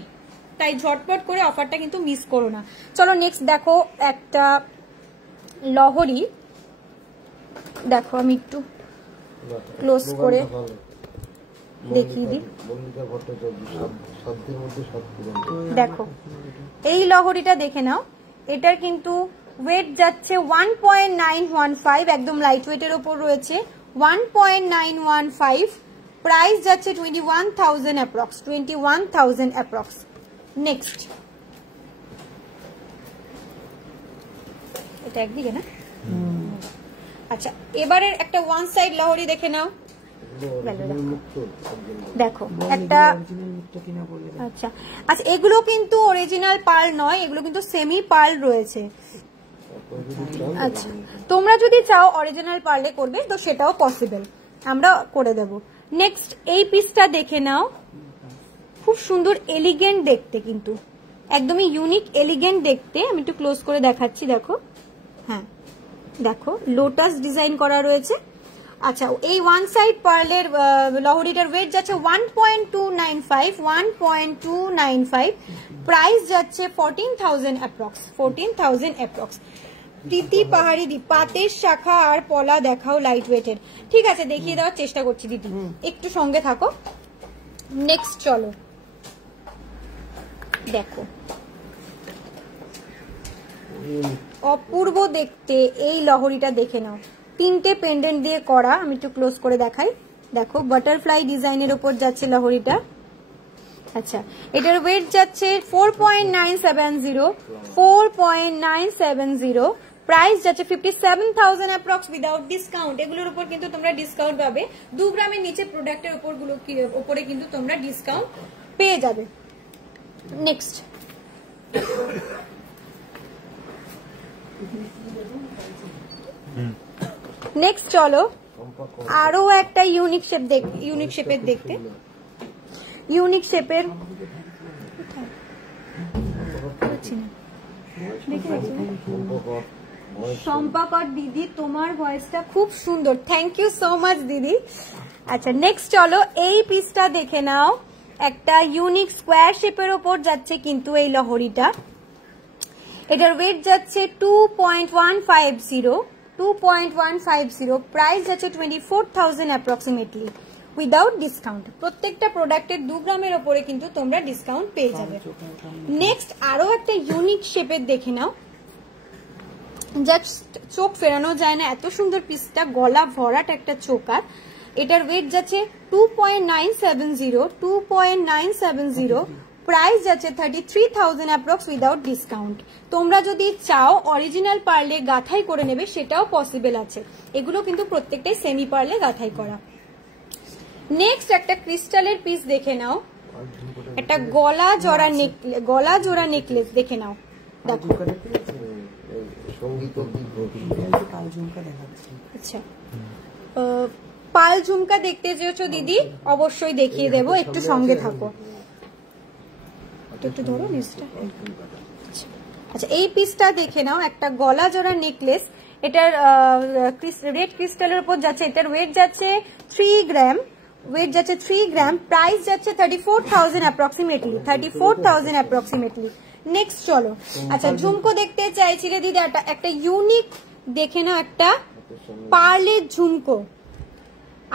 তাই ঝটপট করে অফারটা কিন্তু মিস করো না। চলো নেক্সট দেখো একটা লহরি, দেখো আমি একটু ক্লোজ করে দেখিয়ে দিই। দেখো এই লহরিটা দেখে নাও, এটার কিন্তু ওয়েট যাচ্ছে 1.915, একদম লাইট ওয়েটের ওপর রয়েছে। 1.915, প্রাইস যাচ্ছে 21,000 অ্যাপ্রক্স, 21,000 অ্যাপ্রক্স। নেক্সট এটা একদিকে না, আচ্ছা এবারের একটা ওয়ান সাইড লহরি দেখে নাও। দেখো একটা আচ্ছা আচ্ছা, এগুলো কিন্তু অরিজিনাল পার্ল নয়, এগুলো কিন্তু সেমি পার্ল রয়েছে। আচ্ছা তোমরা যদি চাও অরিজিনাল পার্লে করবে তো সেটাও পসিবল, আমরা করে দেব। নেক্সট এই পিসটা দেখে নাও, খুব সুন্দর এলিগেন্ট দেখতে, কিন্তু একদমই ইউনিক এলিগেন্ট দেখতে। আমি একটু ক্লোজ করে দেখাচ্ছি, দেখো, হ্যাঁ দেখো লোটাস ডিজাইন করা রয়েছে। আচ্ছা, এই ওয়ান সাইড পার্লের লহরিটার ওয়েট যাচ্ছে 1.295, প্রাইস যাচ্ছে 14,000 অ্যাপ্রক্স, 14,000 অ্যাপ্রক্স। প্রীতি পাহাড়ি দি, পাতের শাখা আর পলা দেখাও লাইট ওয়েটের। ঠিক আছে, দেখিয়ে দেওয়ার চেষ্টা করছি দিদি, একটু সঙ্গে থাকো। নেক্সট চলো দেখো, অপূর্ব দেখতে এই লহরিটা দেখে নাও, 3টে পেন্ডেন্ট দিয়ে করা। আমি একটু ক্লোজ করে দেখাই, দেখো বাটারফ্লাই ডিজাইনের উপর যাচ্ছে লহরিটা। আচ্ছা, এটার ওয়েট যাচ্ছে 4.970, প্রাইস যাচ্ছে 57,000 অ্যাপ্রক্স উইদাউট ডিসকাউন্ট। এগুলোর উপর কিন্তু তোমরা ডিসকাউন্ট পাবে, 2 গ্রামের নিচে প্রোডাক্টের উপরে কিন্তু তোমরা ডিসকাউন্ট পেয়ে যাবে। নেক্সট চলো, আরো একটা ইউনিক শেপের দেখতে, ইউনিক শেপের সম্পাকর দিদি, তোমার ভয়েসটা খুব সুন্দর, থ্যাংক ইউ সো মাচ দিদি। আচ্ছা, নেক্সট চলো এই পিসটা দেখে নাও, একটা ইউনিক স্কোয়ার শেপের ওপর যাচ্ছে কিন্তু এই লহরিটা। এটার ওয়েট যাচ্ছে 2.150, প্রাইস যাচ্ছে 24,000 অ্যাপ্রক্সিমেটলি উইদাউট ডিসকাউন্ট। প্রত্যেকটা প্রোডাক্টের 2 গ্রামের ওপরে কিন্তু তোমরা ডিসকাউন্ট পেয়ে যাবে। নেক্সট আরো একটা ইউনিক শেপের দেখে নাও, জাস্ট চোখ ফেরানো যায় না, এত সুন্দর পিসটা, গলা ভরাট একটা চোকার। এটার ওয়েট যাচ্ছে 2.970, প্রাইস যাচ্ছে 33,000 অ্যাপ্রক্স উইদাউট ডিসকাউন্ট। তোমরা যদি চাও অরিজিনাল পার্লে গাঁথাই করে নেবে, সেটাও পসিবল আছে। এগুলো কিন্তু প্রত্যেকটাই সেমি পার্লে গাঁথাই করা। নেক্সট একটা ক্রিস্টালের পিস দেখে নাও, একটা গলা জোড়া নেকলেস দেখে নাও, দেখো। আচ্ছা, পাল ঝুমকা দেখতে চেয়েছো দিদি, অবশ্যই দেখিয়ে দেবো, একটু সঙ্গে থাকো, একটু ধরো নিচটা। আচ্ছা, এই পিসটা দেখে নাও, একটা গলা জোড়া নেকলেস, এটার রেড ক্রিস্টালের উপর যাচ্ছে। এটার ওয়েট যাচ্ছে 3 গ্রাম, প্রাইস যাচ্ছে 34,000 অ্যাপ্রক্সিমেটলি। নেক্সট চলো, আচ্ছা ঝুমকো দেখতে চাইছিলে দিদি, একটা ইউনিক দেখে নাও, একটা পার্লের ঝুমকো।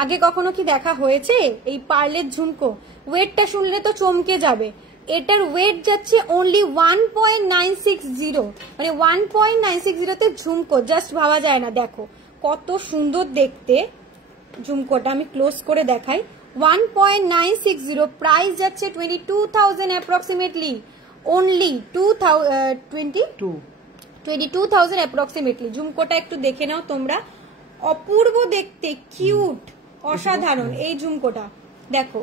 আগে কখনো কি দেখা হয়েছে এই পার্লের ঝুমকো? ওয়েটটা শুনলে তো চমকে যাবে। এটার ওয়েট যাচ্ছে অনলি 1.960, মানে 1.960 ঝুমকো, জাস্ট ভাবা যায় না। দেখো কত সুন্দর দেখতে ঝুমকোটা, আমি ক্লোজ করে দেখাই। 1.960, প্রাইস যাচ্ছে 22,000 অ্যাপ্রক্সিমেটলি, অনলি 22,000 অ্যাপ্রক্সিমেটলি। ঝুমকোটা একটু দেখে নাও তোমরা, অপূর্ব দেখতে, কিউট, অসাধারণ এই ঝুমকোটা। দেখো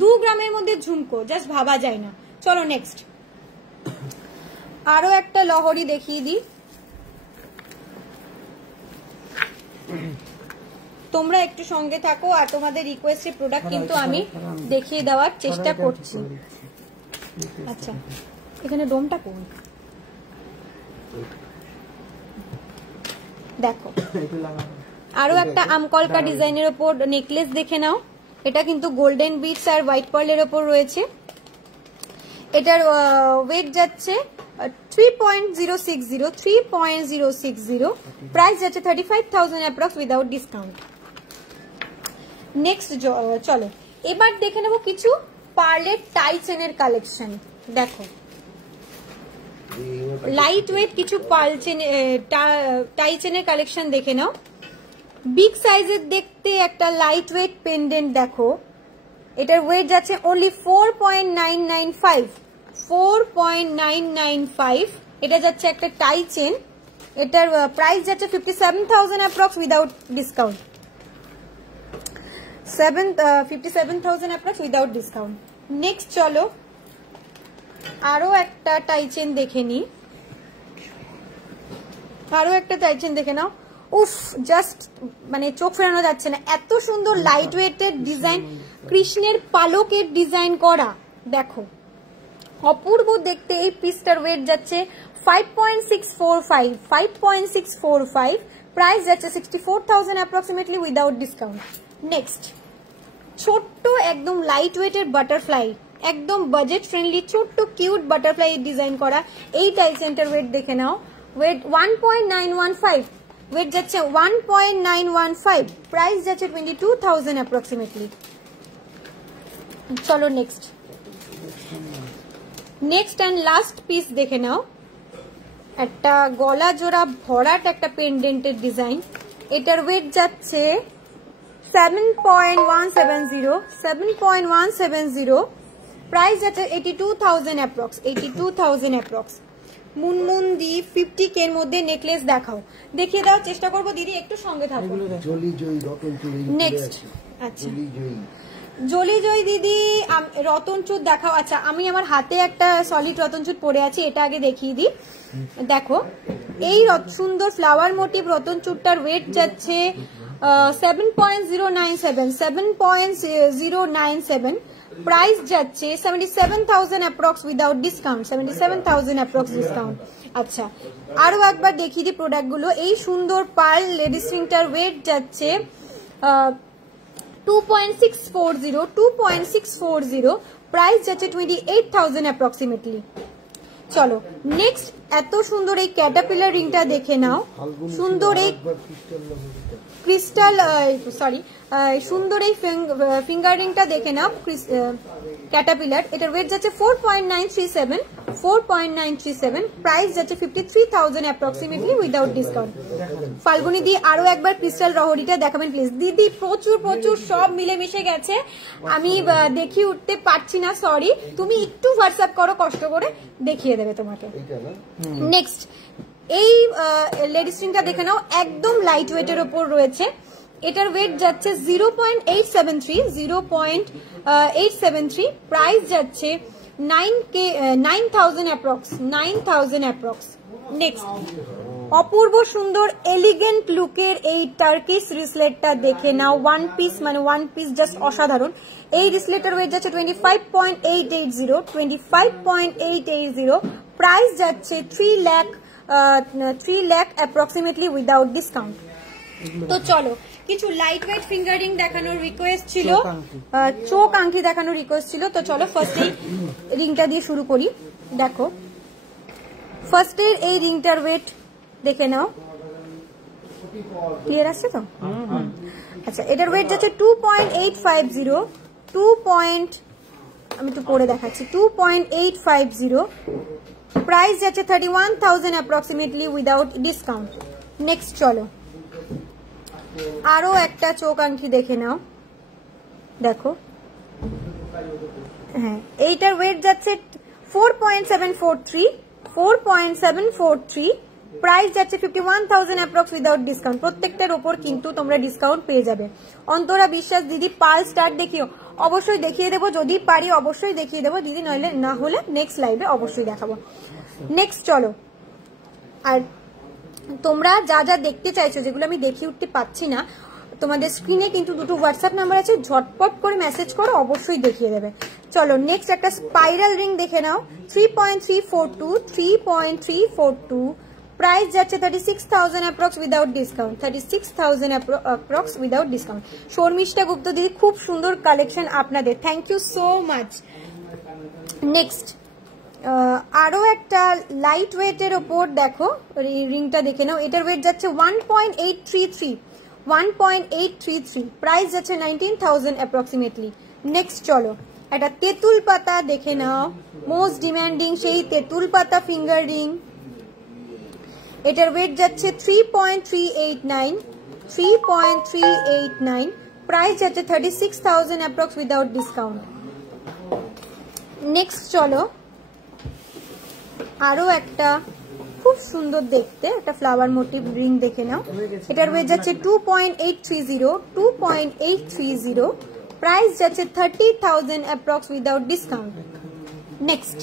2 গ্রামের মধ্যে ঝুমকো, জাস্ট ভাবা যায় না। চলো নেক্সট আরো একটা লহরি দেখিয়ে দিই, তোমরা একটু সঙ্গে থাকো, আর তোমাদের রিকোয়েস্টের প্রোডাক্ট কিন্তু আমি দেখিয়ে দেওয়ার চেষ্টা করছি। আচ্ছা, এখানে ডোমটা কোন, দেখো আরো একটা আমকলকা ডিজাইনের উপর নেকলেস দেখে নাও। এটা কিন্তু গোল্ডেন বিটস আর হোয়াইট পার্লের উপর রয়েছে। এটার ওয়েট যাচ্ছে 3.060, প্রাইস যাচ্ছে 35,000 অ্যাপ্রক্স উইদাউট ডিসকাউন্ট। নেক্সট চলো এবার দেখে নেব কিছু পার্লের টাই চেনের কালেকশন। দেখো লাইট ওয়েট কিছু টাই চেনের কালেকশন দেখে নাও। বিগ সাইজের দেখতে একটা লাইট ওয়েট পেন্ডেন্ট দেখো, এটার ওয়েট যাচ্ছে অনলি 4.995। এটা যাচ্ছে একটা টাই চেন, এটার প্রাইস যাচ্ছে 57,000 approx without discount, 57,000 approx without discount. Next চলো আরো একটা টাই চেন দেখে নি, আরো একটা টাই চেন দেখে নাও। উফ জাস্ট মানে চোখ ফেরানো যাচ্ছে না, এত সুন্দর লাইট ওয়েটের ডিজাইন, কৃষ্ণের পালকের ডিজাইন করা, দেখো অপূর্ব দেখতে। এই পিসটার ওয়েট যাচ্ছে 5.645, প্রাইস যাচ্ছে 64,000 অ্যাপ্রক্সিমেটলি উইদাউট ডিসকাউন্ট। নেক্সট ছোট্ট একদম লাইট ওয়েটের বাটারফ্লাই, একদম বাজেট ফ্রেন্ডলি ছোট্ট কিউট বাটারফ্লাই ডিজাইন করা। এই টাই সেন্টার ওয়েট দেখে নাও, ওয়েট 1.915, ওয়েট যাচ্ছে 1.915, প্রাইস যাচ্ছে 22,000 অ্যাপ্রক্সিমেটলি। চলো নেক্সট অ্যান্ড লাস্ট পিস দেখে নাও, একটা গলা জোড়া ভরাট একটা পেন্ডেন্টের ডিজাইন। এটার ওয়েট যাচ্ছে 7.170, প্রাইস যাচ্ছে 82,000 অ্যাপ্রক্স, 82,000 অ্যাপ্রক্স। মুনমুন্দি 50K এর মধ্যে নেকলেস দেখাও, দেখিয়ে দেওয়ার চেষ্টা করবো দিদি, একটু সঙ্গে থাকো। নেক্সট আচ্ছা জলি জয় দিদি রতনচুর দেখাও। আচ্ছা আমি আমার হাতে একটা সলিড রতনচুর পরে আছি, এটা আগে দেখিয়ে দিই। দেখো এই সুন্দর ফ্লাওয়ার মোটিভ রতনচুরটার ওয়েট যাচ্ছে 7.097, প্রাইস যাচ্ছে 77,000 approx without discount, 77,000 approx discount. আচ্ছা আরো একবার দেখিয়ে দিই প্রোডাক্ট গুলো। এই সুন্দর পার্ল লেডিস রিংটার ওয়েট যাচ্ছে 2.640, প্রাইস যাচ্ছে 28,000 অ্যাপ্রক্সিমেটলি। চলো নেক্সট এত সুন্দর এই ক্যাটারপিলার রিংটা দেখে নাও, সুন্দর এই ক্রিস্টাল সুন্দর এই ফিঙ্গার রিংটা দেখে নাও ক্যাটারপিলার। এটার ওয়েট যাচ্ছে 4.937, প্রাইস যাচ্ছে 53,000 অ্যাপ্রক্সিমেটলি উইদাউট ডিসকাউন্ট। ফাল্গুনি দি আরো একবার ক্রিস্টাল রহরিটা দেখাবেন প্লিজ। দিদি প্রচুর সব মিলেমিশে গেছে, আমি দেখিয়ে উঠতে পারছি না, সরি, তুমি একটু হোয়াটসঅ্যাপ করো, কষ্ট করে দেখিয়ে দেবে তোমাকে। নেক্সট এই লেডিস রিংটা দেখে নাও, একদম লাইট ওয়েটের ওপর রয়েছে। এটার ওয়েট যাচ্ছে 0.873, প্রাইস যাচ্ছে 9,000 অ্যাপ্রক্স। নেক্সট অপূর্ব সুন্দর এলিগেন্ট লুকের এই টার্কিশ রিসলেটটা দেখে নাও, ওয়ান পিস জাস্ট অসাধারণ। এই রিসলেটের ওয়েট যাচ্ছে 25.880, প্রাইস যাচ্ছে 3 lakh অ্যাপ্রক্সিমেটলি উইদাউট ডিসকাউন্ট। তো চলো কিছু লাইট ওয়েট ফিঙ্গারিং দেখানোর রিকোয়েস্ট ছিল, চোখ আংটি দেখানোর রিকোয়েস্ট ছিল। তো চলো ফার্স্ট এই রিংটা দিয়ে শুরু করি। দেখো ফার্স্টের এই রিংটার ওয়েট দেখে নাও, ক্লিয়ার আসছে তো? আচ্ছা এটার ওয়েট যাচ্ছে 2.850, আমি একটু পরে দেখাচ্ছি, 2.850, প্রাইস যাচ্ছে 31,000 অ্যাপ্রক্সিমেটলি উইদাউট ডিসকাউন্ট। নেক্সট চলো আরো একটা চোখ আংটি দেখে নাও, দেখো হ্যাঁ এইটার ওয়েট যাচ্ছে 4.743, প্রাইস যাচ্ছে 51,000 অ্যাপ্রক্স উইদাউট ডিসকাউন্ট। প্রত্যেকটার ওপর কিন্তু তোমরা ডিসকাউন্ট পেয়ে যাবে। অন্তরা বিশ্বাস দিদি পাল স্টার দেখিও, অবশ্যই দেখিয়ে দেবো, যদি পারি অবশ্যই দেখিয়ে দেবো দিদি, নইলে না হলে নেক্সট লাইভে অবশ্যই দেখাবো। নেক্সট চলো, আর তোমরা যা যা দেখতে চাইছো যেগুলো আমি দেখিয়ে উঠতে পারছি না, তোমাদের স্ক্রিনে কিন্তু দুটো হোয়াটসঅ্যাপ নাম্বার আছে, ঝটপট করে মেসেজ করো, অবশ্যই দেখিয়ে দেবে। চলো নেক্সট একটা স্পাইরাল রিং দেখে নাও, 3.342, প্রাইস যাচ্ছে 36,000 approx without discount, 36,000 approx without discount. Sharmistha Gupta দিদি খুব সুন্দর কালেকশন আপনাদের, thank you so much. Next আরো একটা লাইট ওয়েটের ওপর দেখো রিংটা দেখে নাও, এটার ওয়েট যাচ্ছে 1.833, প্রাইস যাচ্ছে 19,000 অ্যাপ্রক্সিমেটলি। নেক্সট চলো একটা তেঁতুল পাতা দেখে নাও, মোস্ট ডিমান্ডিং সেই তেঁতুল পাতা ফিঙ্গার রিং। এটার ওয়েট যাচ্ছে 3.389, প্রাইস যাচ্ছে 36,000 অ্যাপ্রক্স উইদাউট ডিসকাউন্ট। নেক্সট চলো আরো একটা খুব সুন্দর দেখতে একটা ফ্লাওয়ার মোটিভ রিং দেখে নাও, এটার ওয়েট যাচ্ছে 2.830, প্রাইস যাচ্ছে 30,000 অ্যাপ্রক্স উইদাউট ডিসকাউন্ট। নেক্সট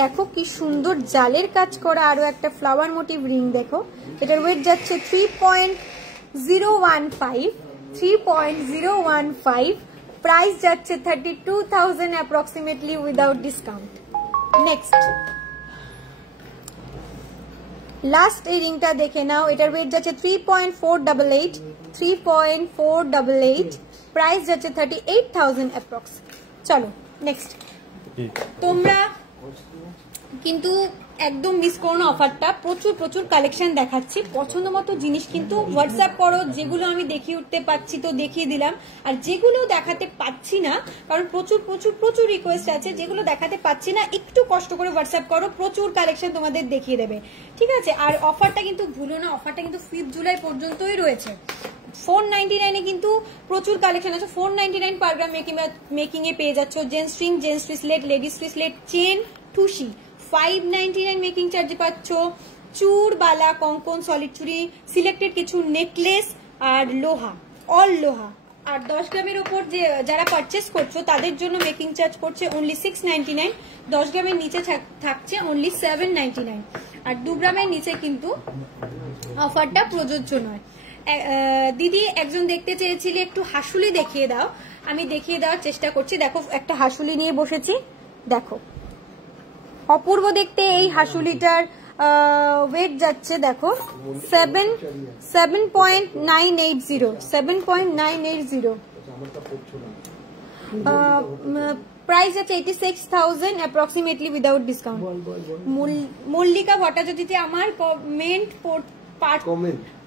দেখো কি সুন্দর জালের কাজ করা আরো একটা ফ্লাওয়ার মোটিভ রিং দেখো, এটার ওয়েট যাচ্ছে 3.015, প্রাইস যাচ্ছে 32,000 approximately without discount. Next last এই রিংটা দেখে নাও, এটার ওয়েট যাচ্ছে 3.488, প্রাইস যাচ্ছে 38,000 অ্যাপ্রক্স। চলো নেক্সট। তোমরা কিন্তু একদম মিস করো না অফারটা, প্রচুর প্রচুর কালেকশন দেখাচ্ছি, পছন্দ মতো জিনিস কিন্তু হোয়াটসঅ্যাপ করো। যেগুলো আমি দেখিয়ে উঠতে পাচ্ছি তো দেখিয়ে দিলাম, আর যেগুলো দেখাতে পাচ্ছি না, কারণ প্রচুর প্রচুর প্রচুর রিকোয়েস্ট আছে, যেগুলো দেখাতে পাচ্ছি না একটু কষ্ট করে হোয়াটসঅ্যাপ করো, প্রচুর কালেকশন তোমাদের দেখিয়ে দেবে, ঠিক আছে? আর অফারটা কিন্তু ভুলো না, অফারটা কিন্তু 5 জুলাই পর্যন্তই রয়েছে। 499 কিন্তু প্রচুর কালেকশন আছে, 499 পার গ্রাম মেকিং এ পেয়ে যাচ্ছ gents string, gents bracelet, ladies bracelet, chain, টুসি। 599 মেকিং চার্জে পাচ্ছ চুর, বালা, কঙ্কন, সলিড চুড়ি, সিলেক্টেড কিছু নেকলেস আর লোহা, অল লোহা। আর 10 গ্রামের উপর যে যারা পারচেস করছো তাদের জন্য মেকিং চার্জ পড়ছে অনলি 699, 10 গ্রামের নিচে থাকছে অনলি 799, আর 2 গ্রামের নিচে কিন্তু অফারটা প্রযোজ্য নয়। দিদি একজন দেখতে চেয়েছিলে একটু হাসুলি দেখিয়ে দাও, আমি দেখিয়ে দেওয়ার চেষ্টা করছি। দেখো একটা হাসুলি নিয়ে বসেছি, দেখো অপূর্ব দেখতে এই হাসুলিটার ওয়েট যাচ্ছে দেখো 7.980, প্রাইস আছে 86,000 approximately without discount. Mallika Bhattacharya, আমার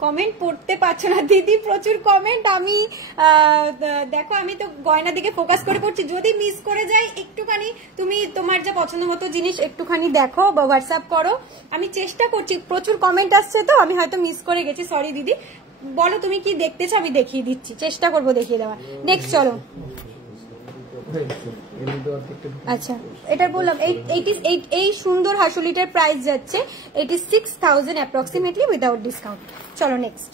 কমেন্ট পড়তে পারছো না দিদি, প্রচুর কমেন্ট। আমি দেখো আমি তো গয়না দিকে ফোকাস করে করছি, যদি মিস করে যাই একটুখানি তুমি তোমার যে পছন্দ মতো জিনিস একটুখানি দেখো বা হোয়াটসঅ্যাপ করো, আমি চেষ্টা করছি। প্রচুর কমেন্ট আসছে তো আমি হয়তো মিস করে গেছি, সরি দিদি। বলো তুমি কি দেখতে চাও, আমি দেখিয়ে দিচ্ছি, চেষ্টা করবো দেখিয়ে দেওয়া। নেক্সট চলো। আচ্ছা এটা বললাম এই সুন্দর হাসুলিটার প্রাইস যাচ্ছে 86,000 অ্যাপ্রক্সিমেটলি উইদাউট ডিসকাউন্ট। চলো নেক্সট।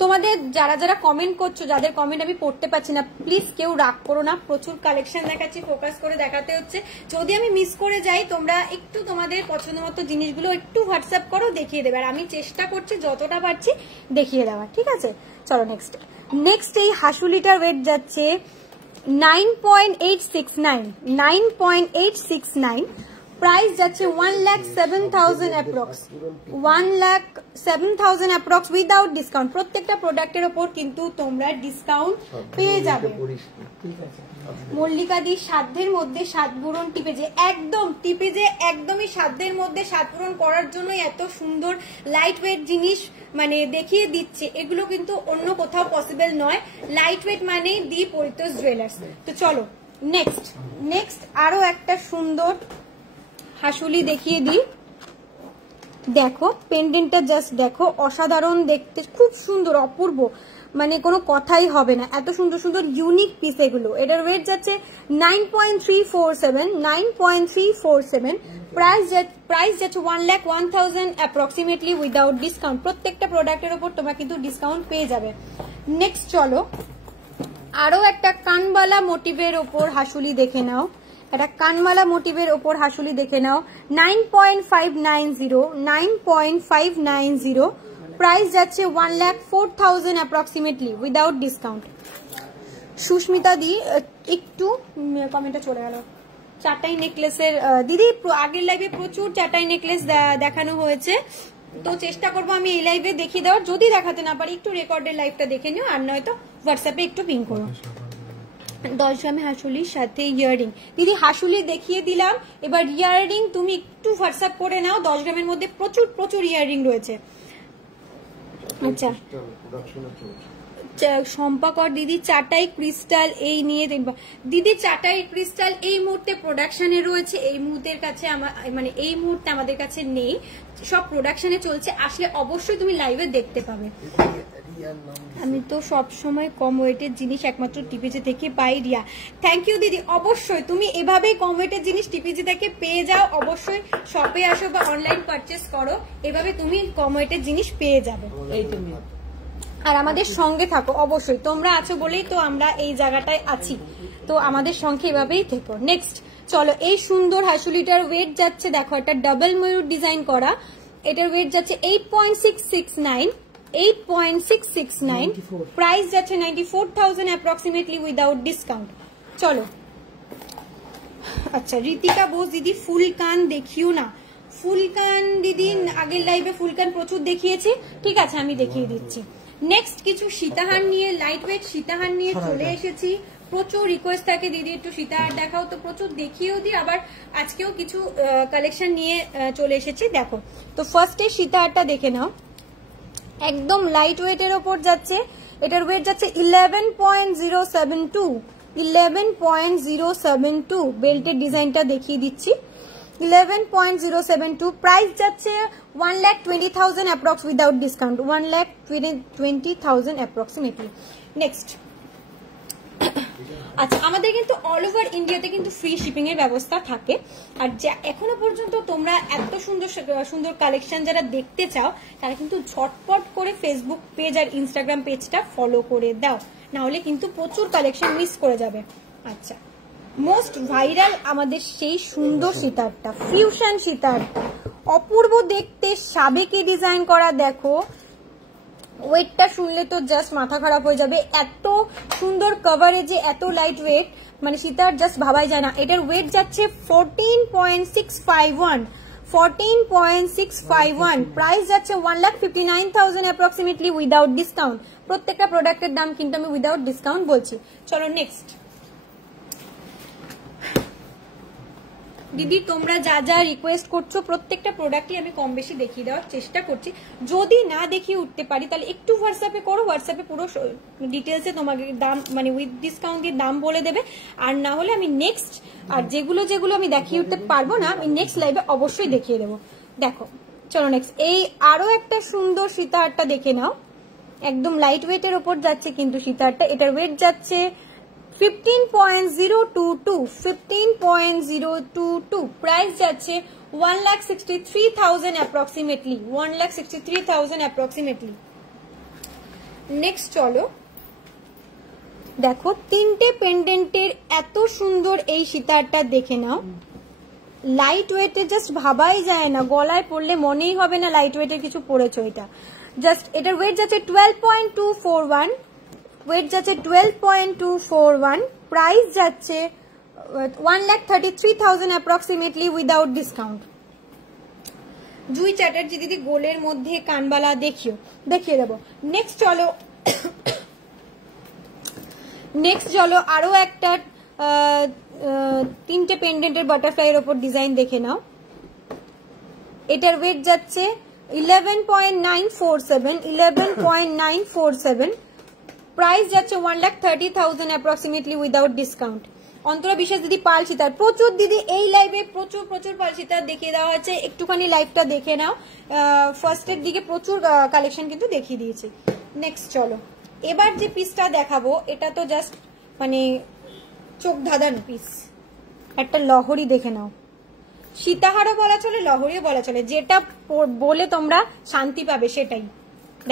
তোমাদের যারা যারা কমেন্ট করছো, যাদের কমেন্ট আমি পড়তে পারছি না, প্লিজ কেউ রাগ করো না, প্রচুর কালেকশন দেখাচ্ছি, ফোকাস করে দেখাতে হচ্ছে। যদি আমি মিস করে যাই তোমরা একটু তোমাদের পছন্দ মতো জিনিসগুলো একটু হোয়াটসঅ্যাপ করো, দেখিয়ে দেবে, আর আমি চেষ্টা করছি যতটা পারছি দেখিয়ে দেওয়ার, ঠিক আছে? চলো নেক্সট এই হাসুলিটার ওয়েট যাচ্ছে 9.869, প্রাইস যাচ্ছে 1,07,000 অ্যাপ্রক্স, 1,07,000 অ্যাপ্রক্স উইদাউট ডিসকাউন্ট। প্রত্যেকটা প্রোডাক্টের ওপর কিন্তু তোমরা ডিসকাউন্ট পেয়ে যাবে। মল্লিকা দি সাধ্যের মধ্যে 7 পূরণ একদমই সাধ্যের মধ্যে 7 পূরণ করার জন্য এত সুন্দর লাইট ওয়েট জিনিস মানে দেখিয়ে দিচ্ছে, এগুলো কিন্তু অন্য কোথাও পসিবল নয়। লাইট ওয়েট মানেই দি পরিতোষ জুয়েলার্স। তো চলো নেক্সট আরো একটা সুন্দর হাসুলি দেখিয়ে দিই। দেখো পেন্ডেন্টটা জাস্ট দেখো, অসাধারণ দেখতে, খুব সুন্দর, অপূর্ব, মানে কোনো কথাই হবে না, এত সুন্দর সুন্দর ইউনিক পিস এগুলো। এটার ওয়েট যাচ্ছে 9.347, প্রাইস যাচ্ছে 1,01,000 অ্যাপ্রক্সিমেটলি উইদাউট ডিসকাউন্ট। প্রত্যেকটা প্রোডাক্টের ওপর তোমরা কিন্তু ডিসকাউন্ট পেয়ে যাবে। নেক্সট চলো আরো একটা কানবালা মোটিভের ওপর হাসুলি দেখে নাও, এটা কানমালা মোটিভের ওপর হাসুলি দেখে নাও। 9.590, প্রাইস যাচ্ছে 1,04,000 অ্যাপ্রক্সিমেটলি উইদাউট ডিসকাউন্ট। সুস্মিতা দি একটু কমেন্টটা চলে গেল। চাটাই নেকলেসের দিদি আগের লাইভে প্রচুর চাটাই নেকলেস দেখানো হয়েছে, তো চেষ্টা করবো আমি এই লাইভে দেখিয়ে দেওয়ার। যদি দেখাতে না পারি একটু রেকর্ডের লাইভটা দেখে নিও, আর নয়তো হোয়াটসঅ্যাপে একটু পিং করো। 10 গ্রামে হাসুলির সাথে ইয়াররিং, দিদি হাসুলি দেখিয়ে দিলাম, এবার ইয়াররিং তুমি একটু হোয়াটসঅ্যাপ করে নাও। 10 গ্রামের মধ্যে প্রচুর প্রচুর ইয়াররিং রয়েছে। আচ্ছা সম্পাকর দিদি চাটাই ক্রিস্টাল এই নিয়ে দেখবা। দিদি চাটাই ক্রিস্টাল এই মুহূর্তে প্রোডাকশনে রয়েছে, এই মুহূর্তের কাছে মানে এই মুহূর্তে আমাদের কাছে নেই, সব প্রোডাকশনে চলছে, আসলে অবশ্যই তুমি লাইভে দেখতে পাবে। আমি তো সব সময় কম ওয়েটের জিনিস একমাত্র টিপিজি থেকে পাই রিয়া। থ্যাংক ইউ দিদি, অবশ্যই তুমি এভাবেই কম ওয়েটের জিনিস টিপিজি থেকে পেয়ে যাও, অবশ্যই শপে আসো বা অনলাইন পারচেস করো, এভাবে তুমি কম ওয়েটের জিনিস পেয়ে যাবে। আর আমাদের সঙ্গে থাকো, অবশ্যই তোমরা আছো বলেই তো আমরা এই জায়গাটায় আছি, তো আমাদের সঙ্গে এভাবেই থেকো। নেক্সট চলো এই সুন্দর হাসুলিটার ওয়েট যাচ্ছে, দেখো এটা ডাবল ময়ূর ডিজাইন করা, এটার ওয়েট যাচ্ছে 8.669, 8.669, প্রাইস যাচ্ছে 94,000 অ্যাপ্রক্সিমেটলি উইদাউট ডিসকাউন্ট। চলো আচ্ছা ঋতিকা বোস দিদি ফুল কান দেখিও না। ফুল কান দিদি আগের লাইভে ফুল কান প্রচুর দেখিয়েছি, ঠিক আছে আমি দেখিয়ে দিচ্ছি। নেক্সট কিছু সীতাহার নিয়ে, লাইট ওয়েট সীতাহার নিয়ে চলে এসেছি। প্রচুর রিকোয়েস্ট থাকে দিদি একটু সীতাহার দেখাও, তো প্রচুর দেখিয়েও দিই, আবার আজকেও কিছু কালেকশন নিয়ে চলে এসেছি। দেখো তো ফার্স্টে সীতাহারটা দেখে নাও, একদম লাইট ওয়েটের ওপর যাচ্ছে, এটার ওয়েট যাচ্ছে 11.072, 11.072। বেল্টের ডিজাইনটা দেখিয়ে দিচ্ছি, 11.072, প্রাইস যাচ্ছে 1,20,000 approx without discount, 1,20,000 approximately. Next আচ্ছা আমাদের কিন্তু অল ওভার ইন্ডিয়াতে কিন্তু ফ্রি শিপিং এর ব্যবস্থা থাকে। আর এখনো পর্যন্ত তোমরা এত সুন্দর সুন্দর কালেকশন যারা দেখতে চাও তারা কিন্তু ঝটপট করে ফেসবুক পেজ আর ইনস্টাগ্রাম পেজটা ফলো করে দাও, না হলে কিন্তু প্রচুর কালেকশন মিস করে যাবে। আচ্ছা মোস্ট ভাইরাল আমাদের সেই সুন্দর সীতারটা, ফিউশন সীতারটা, অপূর্ব দেখতে, সাবেকি ডিজাইন করা। দেখো ওয়েটটা শুনলে তো জাস্ট মাথা খারাপ হয়ে যাবে, এত সুন্দর কভারেজে এত লাইট ওয়েট, মানে সীতার জাস্ট ভাবাই যায় না। এটার ওয়েট যাচ্ছে 14.651, 14.651, প্রাইস যাচ্ছে 1,59,000 অ্যাপ্রক্সিমেটলি উইদাউট ডিসকাউন্ট। প্রত্যেকটা প্রোডাক্টের দাম কিন্তু আমি উইদাউট ডিসকাউন্ট বলছি। চলো নেক্সট দিদি তোমরা যা যা রিকোয়েস্ট করছো প্রত্যেকটা প্রোডাক্টই আমি কম বেশি দেখিয়ে দেওয়ার চেষ্টা করছি। যদি না দেখিয়ে উঠতে পারি তাহলে একটু হোয়াটসঅ্যাপে করো, হোয়াটসঅ্যাপে পুরো ডিটেলসে তোমাকে দাম মানে উইথ ডিসকাউন্ট দিয়ে দাম বলে দেবে। আর না হলে আমি নেক্সট আর যেগুলো যেগুলো আমি দেখিয়ে উঠতে পারবো না আমি নেক্সট লাইভে অবশ্যই দেখিয়ে দেবো। দেখো চলো নেক্সট এই আরো একটা সুন্দর সীতাহারটা দেখে নাও, একদম লাইট ওয়েটের ওপর যাচ্ছে কিন্তু সীতাহারটা, এটার ওয়েট যাচ্ছে 15.022, 15.022, প্রাইস যাচ্ছে 1,63,000 অ্যাপ্রক্সিমেটলি, 1,63,000 অ্যাপ্রক্সিমেটলি। নেক্সট চলো দেখো তিনটে পেন্ডেন্টের এত সুন্দর এই সীতাহারটা দেখে নাও, লাইট ওয়েটে জাস্ট ভাবাই যায় না, গলায় পড়লে মনেই হবে না লাইট ওয়েটের কিছু পড়েছো। এটা জাস্ট এটার ওয়েট যাচ্ছে 12.241, ওয়েট যাচ্ছে 12.241, প্রাইস যাচ্ছে 1,33,000 অ্যাপ্রক্সিমেটলি উইদাউট ডিসকাউন্ট। জুই চ্যাটার্জি দিদি গোলের মধ্যে কানবালা দেখিয়ে দেবো। নেক্সট চলো আরো একটা তিনটে পেন্ডেন্টের বাটারফ্লাই এর উপর ডিজাইন দেখে নাও, এটার ওয়েট যাচ্ছে 11.947, 11.947, প্রাইস যাচ্ছে 1,30,000 অ্যাপ্রক্সিমেটলি উইদাউট ডিসকাউন্ট। অন্তরা বিশ্বাস দিদি পাল সীতার প্রচুর দিদি এই লাইভে প্রচুর পাল সীতার দেখিয়ে দেওয়া হচ্ছে, একটুখানি লাইভটা দেখে নাও, ফার্স্টের দিকে প্রচুর কালেকশন কিন্তু দেখিয়ে দিয়েছি। নেক্সট চলো এবার যে পিসটা দেখাবো এটা তো জাস্ট মানে চোখ ধাঁধানো পিস, একটা লহরি দেখে নাও, সীতাহারও বলা চলে লহরিও বলা চলে, যেটা বলে তোমরা শান্তি পাবে সেটাই।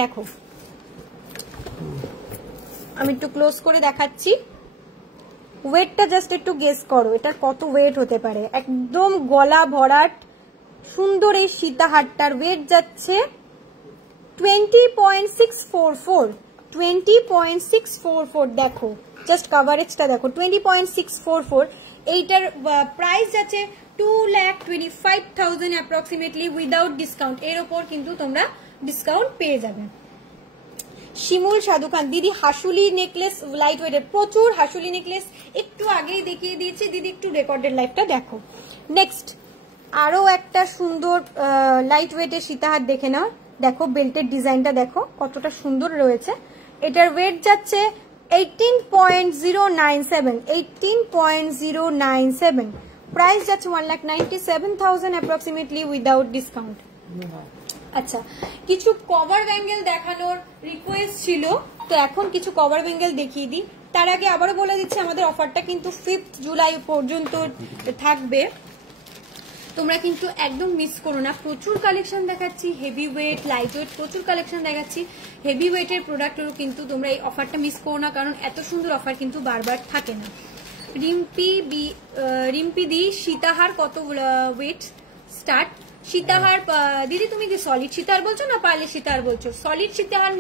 দেখো আমি একটু ক্লোজ করে দেখাচ্ছি, ওয়েটটা জাস্ট একটু গেস করো এটা কত ওয়েট হতে পারে। একদম গলা ভরাট সুন্দর এই সীতাহারটার ওয়েট যাচ্ছে 20.644, 20.644, দেখো জাস্ট কভারেজটা দেখো 20.644, এইটার প্রাইস যাচ্ছে 2,25,000 অ্যাপ্রক্সিমেটলি উইদাউট ডিসকাউন্ট। এর ওপর কিন্তু তোমরা ডিসকাউন্ট পেয়ে যাবে। শিমুল সাধু খান দিদি হাসুলি নেকলেস লাইট ওয়েটের, প্রচুর হাসুলি নেকলেস একটু আগেই দেখিয়ে দিয়েছি দিদি, একটু রেকর্ডেড লাইভটা দেখো। নেক্সট আরো একটা সুন্দর লাইট ওয়েটের সীতাহার দেখে নাও, দেখো বেল্টের ডিজাইনটা দেখো কতটা সুন্দর রয়েছে, এটার ওয়েট যাচ্ছে 18.097, 18.097, প্রাইস যাচ্ছে 1,97,000 অ্যাপ্রক্সিমেটলি উইদাউট ডিসকাউন্ট। আচ্ছা কিছু কভার ব্যাঙ্গেল দেখানোর রিকোয়েস্ট ছিল, তো এখন কিছু কভার ব্যাঙ্গেল দেখিয়ে দিই। তার আগে আবারও বলে দিচ্ছি আমাদের অফারটা কিন্তু 5th জুলাই পর্যন্ত থাকবে, তোমরা কিন্তু একদম মিস করো না। প্রচুর কালেকশন দেখাচ্ছি, হেভি ওয়েট লাইট ওয়েট প্রচুর কালেকশন দেখাচ্ছি, হেভি ওয়েটের প্রোডাক্টেরও কিন্তু তোমরা এই অফারটা মিস করো না, কারণ এত সুন্দর অফার কিন্তু বারবার থাকে না। রিম্পি দি সীতাহার কত ওয়েট স্টার্ট? সীতাহার দিদি তুমি কি সলিড সীতাহার বলছো না পার্লে সীতাহার বলছো? সলিড সীতাহার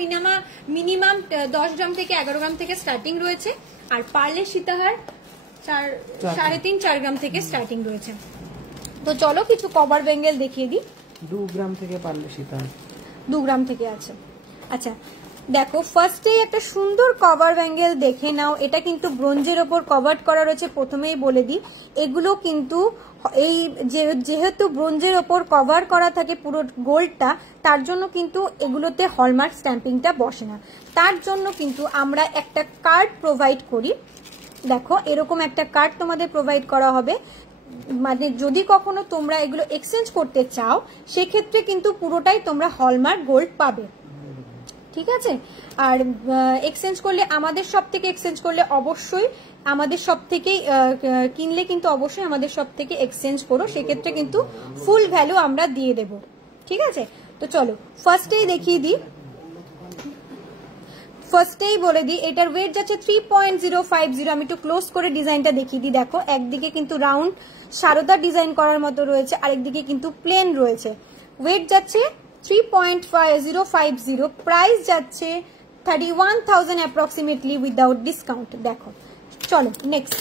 মিনিমাম 10 গ্রাম থেকে 11 গ্রাম থেকে স্টার্টিং রয়েছে, আর পার্লে সীতাহার 3.5-4 গ্রাম থেকে স্টার্টিং রয়েছে। তো চলো কিছু কভার ব্যাঙ্গেল দেখিয়ে দিই। 2 গ্রাম থেকে পারলে সীতাহার 2 গ্রাম থেকে আছে। আচ্ছা দেখো ফার্স্টেই একটা সুন্দর কভার ব্যাঙ্গেল দেখে নাও। এটা কিন্তু ব্রোঞ্জের ওপর কভার করা রয়েছে। প্রথমেই বলে দিই এগুলো কিন্তু এই যেহেতু ব্রোঞ্জের ওপর কভার করা থাকে পুরো গোল্ডটা, তার জন্য কিন্তু এগুলোতে হলমার্ক স্ট্যাম্পিংটা বসে না। তার জন্য কিন্তু আমরা একটা কার্ড প্রোভাইড করি। দেখো এরকম একটা কার্ড তোমাদের প্রোভাইড করা হবে, মানে যদি কখনো তোমরা এগুলো এক্সচেঞ্জ করতে চাও সেক্ষেত্রে কিন্তু পুরোটাই তোমরা হলমার্ক গোল্ড পাবে, ঠিক আছে? আর এক্সচেঞ্জ করলে আমাদের সব থেকে এক্সচেঞ্জ করলে অবশ্যই আমাদের সব থেকে কিনলে কিন্তু অবশ্যই আমাদের সব থেকে এক্সচেঞ্জ করো, সেক্ষেত্রে কিন্তু ফুল ভ্যালু আমরা দিয়ে দেব, ঠিক আছে? তো চলো ফার্স্টেই দেখিয়ে দিই, ফার্স্টেই বলে দিই এটার ওয়েট যাচ্ছে 3.050। আমি একটু ক্লোজ করে ডিজাইনটা দেখিয়ে দিই। দেখো একদিকে কিন্তু রাউন্ড সারদা ডিজাইন করার মতো রয়েছে, আরেকদিকে কিন্তু প্লেন রয়েছে। ওয়েট যাচ্ছে 3.050, প্রাইস যাচ্ছে 31,000 অ্যাপ্রক্সিমেটলি উইদাউট ডিসকাউন্ট। দেখো চলো নেক্সট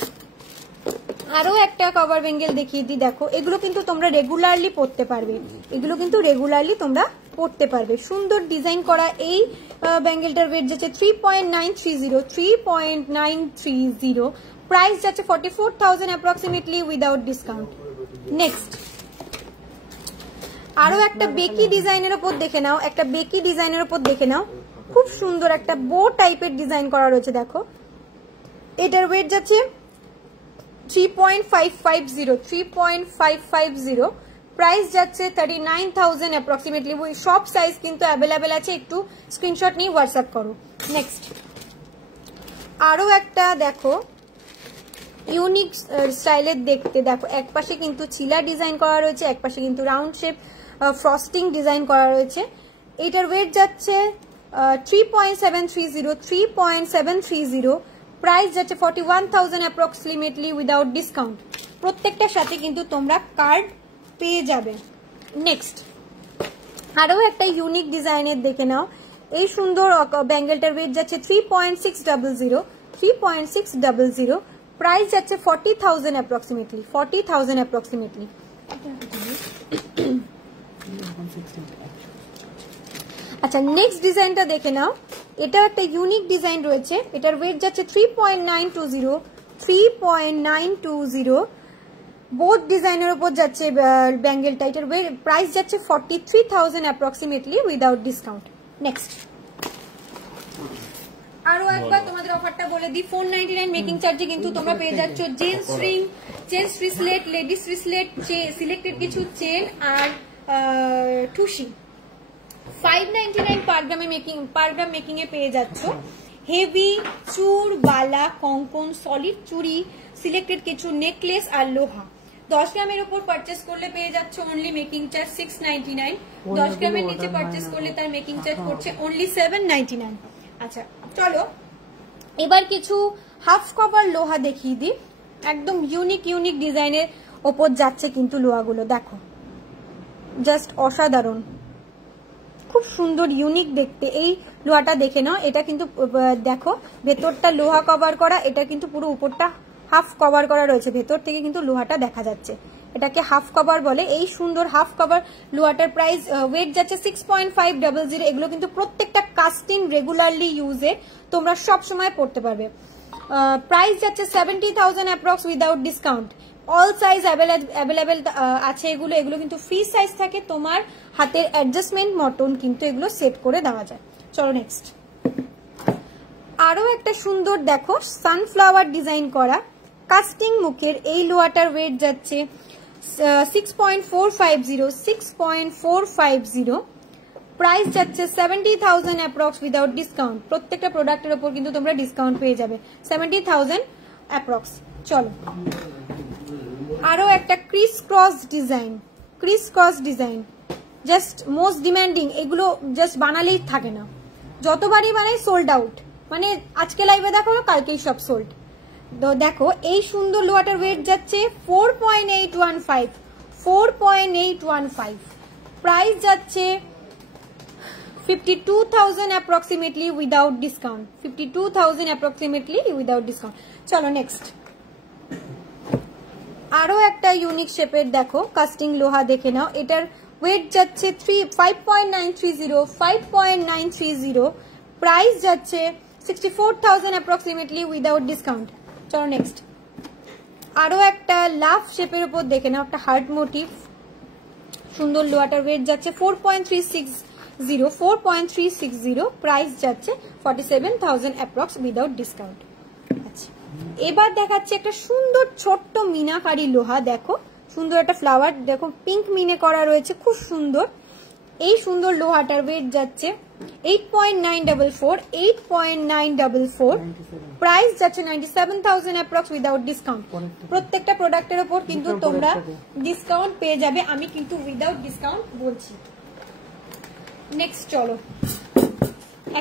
আরো একটা কভার ব্যাঙ্গেল দেখিয়ে দিই। দেখো এগুলো কিন্তু তোমরা রেগুলারলি পরতে পারবে, এগুলো কিন্তু রেগুলারলি তোমরা পরতে পারবে। সুন্দর ডিজাইন করা এই ব্যাঙ্গেলটার ওয়েট যাচ্ছে 3.930, প্রাইস যাচ্ছে 44,000 অ্যাপ্রক্সিমেটলি উইদাউট ডিসকাউন্ট। নেক্সট আরো একটা বেকি ডিজাইনের উপর দেখে নাও, একটা বেকি ডিজাইনের উপর দেখে নাও। খুব সুন্দর একটা বো টাইপের ডিজাইন করা রয়েছে। দেখো এটার ওয়েট যাচ্ছে 3.550, প্রাইস যাচ্ছে 39,000 অ্যাপ্রক্সিমেটলি। সব সাইজ কিন্তু অ্যাভেলেবেল আছে, একটু স্ক্রিনশট নিয়ে হোয়াটসঅ্যাপ করো। নেক্সট আরো একটা দেখো ইউনিক স্টাইলের দেখতে। দেখো এক পাশে কিন্তু চিলা ডিজাইন করা রয়েছে, এক পাশে কিন্তু রাউন্ড শেপ ফ্রস্টিং ডিজাইন করা রয়েছে। এটার ওয়েট যাচ্ছে 3.730, প্রাইস যাচ্ছে 41,000 অ্যাপ্রক্সিমেটলি উইদাউট ডিসকাউন্ট। প্রত্যেকটার সাথে কিন্তু তোমরা কার্ড পেয়ে যাবে। নেক্সট আরো একটা ইউনিক ডিজাইনের দেখে নাও। এই সুন্দর ব্যাঙ্গেলটার ওয়েট যাচ্ছে 3.600, প্রাইস যাচ্ছে 40,000 অ্যাপ্রক্সিমেটলি, 40,000 অ্যাপ্রক্সিমেটলি। আচ্ছা নেক্সট ডিজাইনটা দেখে নাও। এটা একটা ইউনিক ডিজাইন রয়েছে, এটার ওয়েট যাচ্ছে 3.920, বোথ ডিজাইনের উপর যাচ্ছে ব্যাঙ্গেলটা। এটার প্রাইস যাচ্ছে 43,000 অ্যাপ্রক্সিমেটলি উইদাউট ডিসকাউন্ট। নেক্সট আরো একবার তোমাদের অফারটা বলে দিই। 499 মেকিং চার্জে কিন্তু তোমরা পেয়ে যাচ্ছ gents ring, gents bracelet, ladies bracelet, selected কিছু চেন আর টুসি। 599 পার গ্রাম মেকিং এ পেয়ে যাচ্ছ হেভি চুর, বালা, কঙ্কন, সলিড চুড়ি, সিলেক্টেড কিছু নেকলেস আর লোহা। 10 গ্রামের উপর পারচেস করলে পেয়ে যাচ্ছ অনলি মেকিং চার্জ 699। 10 গ্রামের নিচে পারচেস করলে তার মেকিং চার্জ পড়ছে অনলি 799। আচ্ছা চলো এবার কিছু হাফ কভার লোহা দেখিয়ে দিই। একদম ইউনিক ইউনিক ডিজাইনের ওপর যাচ্ছে কিন্তু লোহাগুলো। দেখো জাস্ট অসাধারণ, খুব সুন্দর ইউনিক দেখতে। এই লোহাটা দেখে নাও, এটা কিন্তু দেখো ভেতরটা লোহা কভার করা, এটা কিন্তু পুরো উপরটা হাফ কভার করা রয়েছে, ভেতর থেকে কিন্তু লোহাটা দেখা যাচ্ছে, এটাকে হাফ কভার বলে। এই সুন্দর হাফ কভার লোহাটার প্রাইস ওয়েট যাচ্ছে 6.500। এগুলো কিন্তু প্রত্যেকটা কাস্টিং রেগুলারলি ইউজে তোমরা সব সময় পড়তে পারবে। প্রাইস যাচ্ছে 70,000 approx without discount. All size available আছে এগুলো, এগুলো কিন্তু ফ্রি সাইজ থাকে, তোমার হাতের অ্যাডজাস্টমেন্ট মতন কিন্তু এগুলো সেট করে দেওয়া যায়। চলো নেক্সট আরো একটা সুন্দর দেখো সানফ্লাওয়ার ডিজাইন করা কাস্টিং মুখের এই লোহাটার ওয়েট যাচ্ছে 6.450, প্রাইস যাচ্ছে 70,000 অ্যাপ্রক্স উইদাউট ডিসকাউন্ট। প্রত্যেকটা প্রোডাক্টের উপর কিন্তু তোমরা ডিসকাউন্ট পেয়ে যাবে 70,000 অ্যাপ্রক্স। চলো আরো একটা Chris cross design, just most demanding. এগুলো জাস্ট বানালেই থাকে না, যতবারই বানাই সোল্ড আউট, মানে আজকে লাইভে দেখালো কালকেই সব সোল্ড। তো দেখো এই সুন্দর লোহাটার ওয়েট যাচ্ছে 4.815 প্রাইস যাচ্ছে 52,000 approximately without discount 52,000 approximately without discount. চলো নেক্সট আরো একটা ইউনিক শেপের দেখো কাস্টিং লোহা দেখে নাও। এটার ওয়েট যাচ্ছে 5.930 প্রাইস যাচ্ছে 64,000 অ্যাপ্রক্সিমেটলি উইদাউট ডিসকাউন্ট। চলো নেক্সট আরো একটা লাভ শেপের উপর দেখে নাও, একটা হার্ট মোটিভ সুন্দর লোহাটার ওয়েট যাচ্ছে 4.360 প্রাইস যাচ্ছে 47,000 অ্যাপ্রক্স উইদাউট ডিসকাউন্ট। আচ্ছা এবার দেখাচ্ছে একটা সুন্দর ছোট্ট মিনাকারি লোহা, দেখো সুন্দর একটা ফ্লাওয়ার, দেখো পিঙ্ক মিনে করা রয়েছে, খুব সুন্দর। এই সুন্দর লোহাটার ওয়েট যাচ্ছে 8.944 প্রাইস যাচ্ছে 97,000 অ্যাপ্রক্স উইদাউট ডিসকাউন্ট। প্রত্যেকটা প্রোডাক্টের উপর কিন্তু তোমরা ডিসকাউন্ট পেয়ে যাবে, আমি কিন্তু উইদাউট ডিসকাউন্ট বলছি। নেক্সট চলো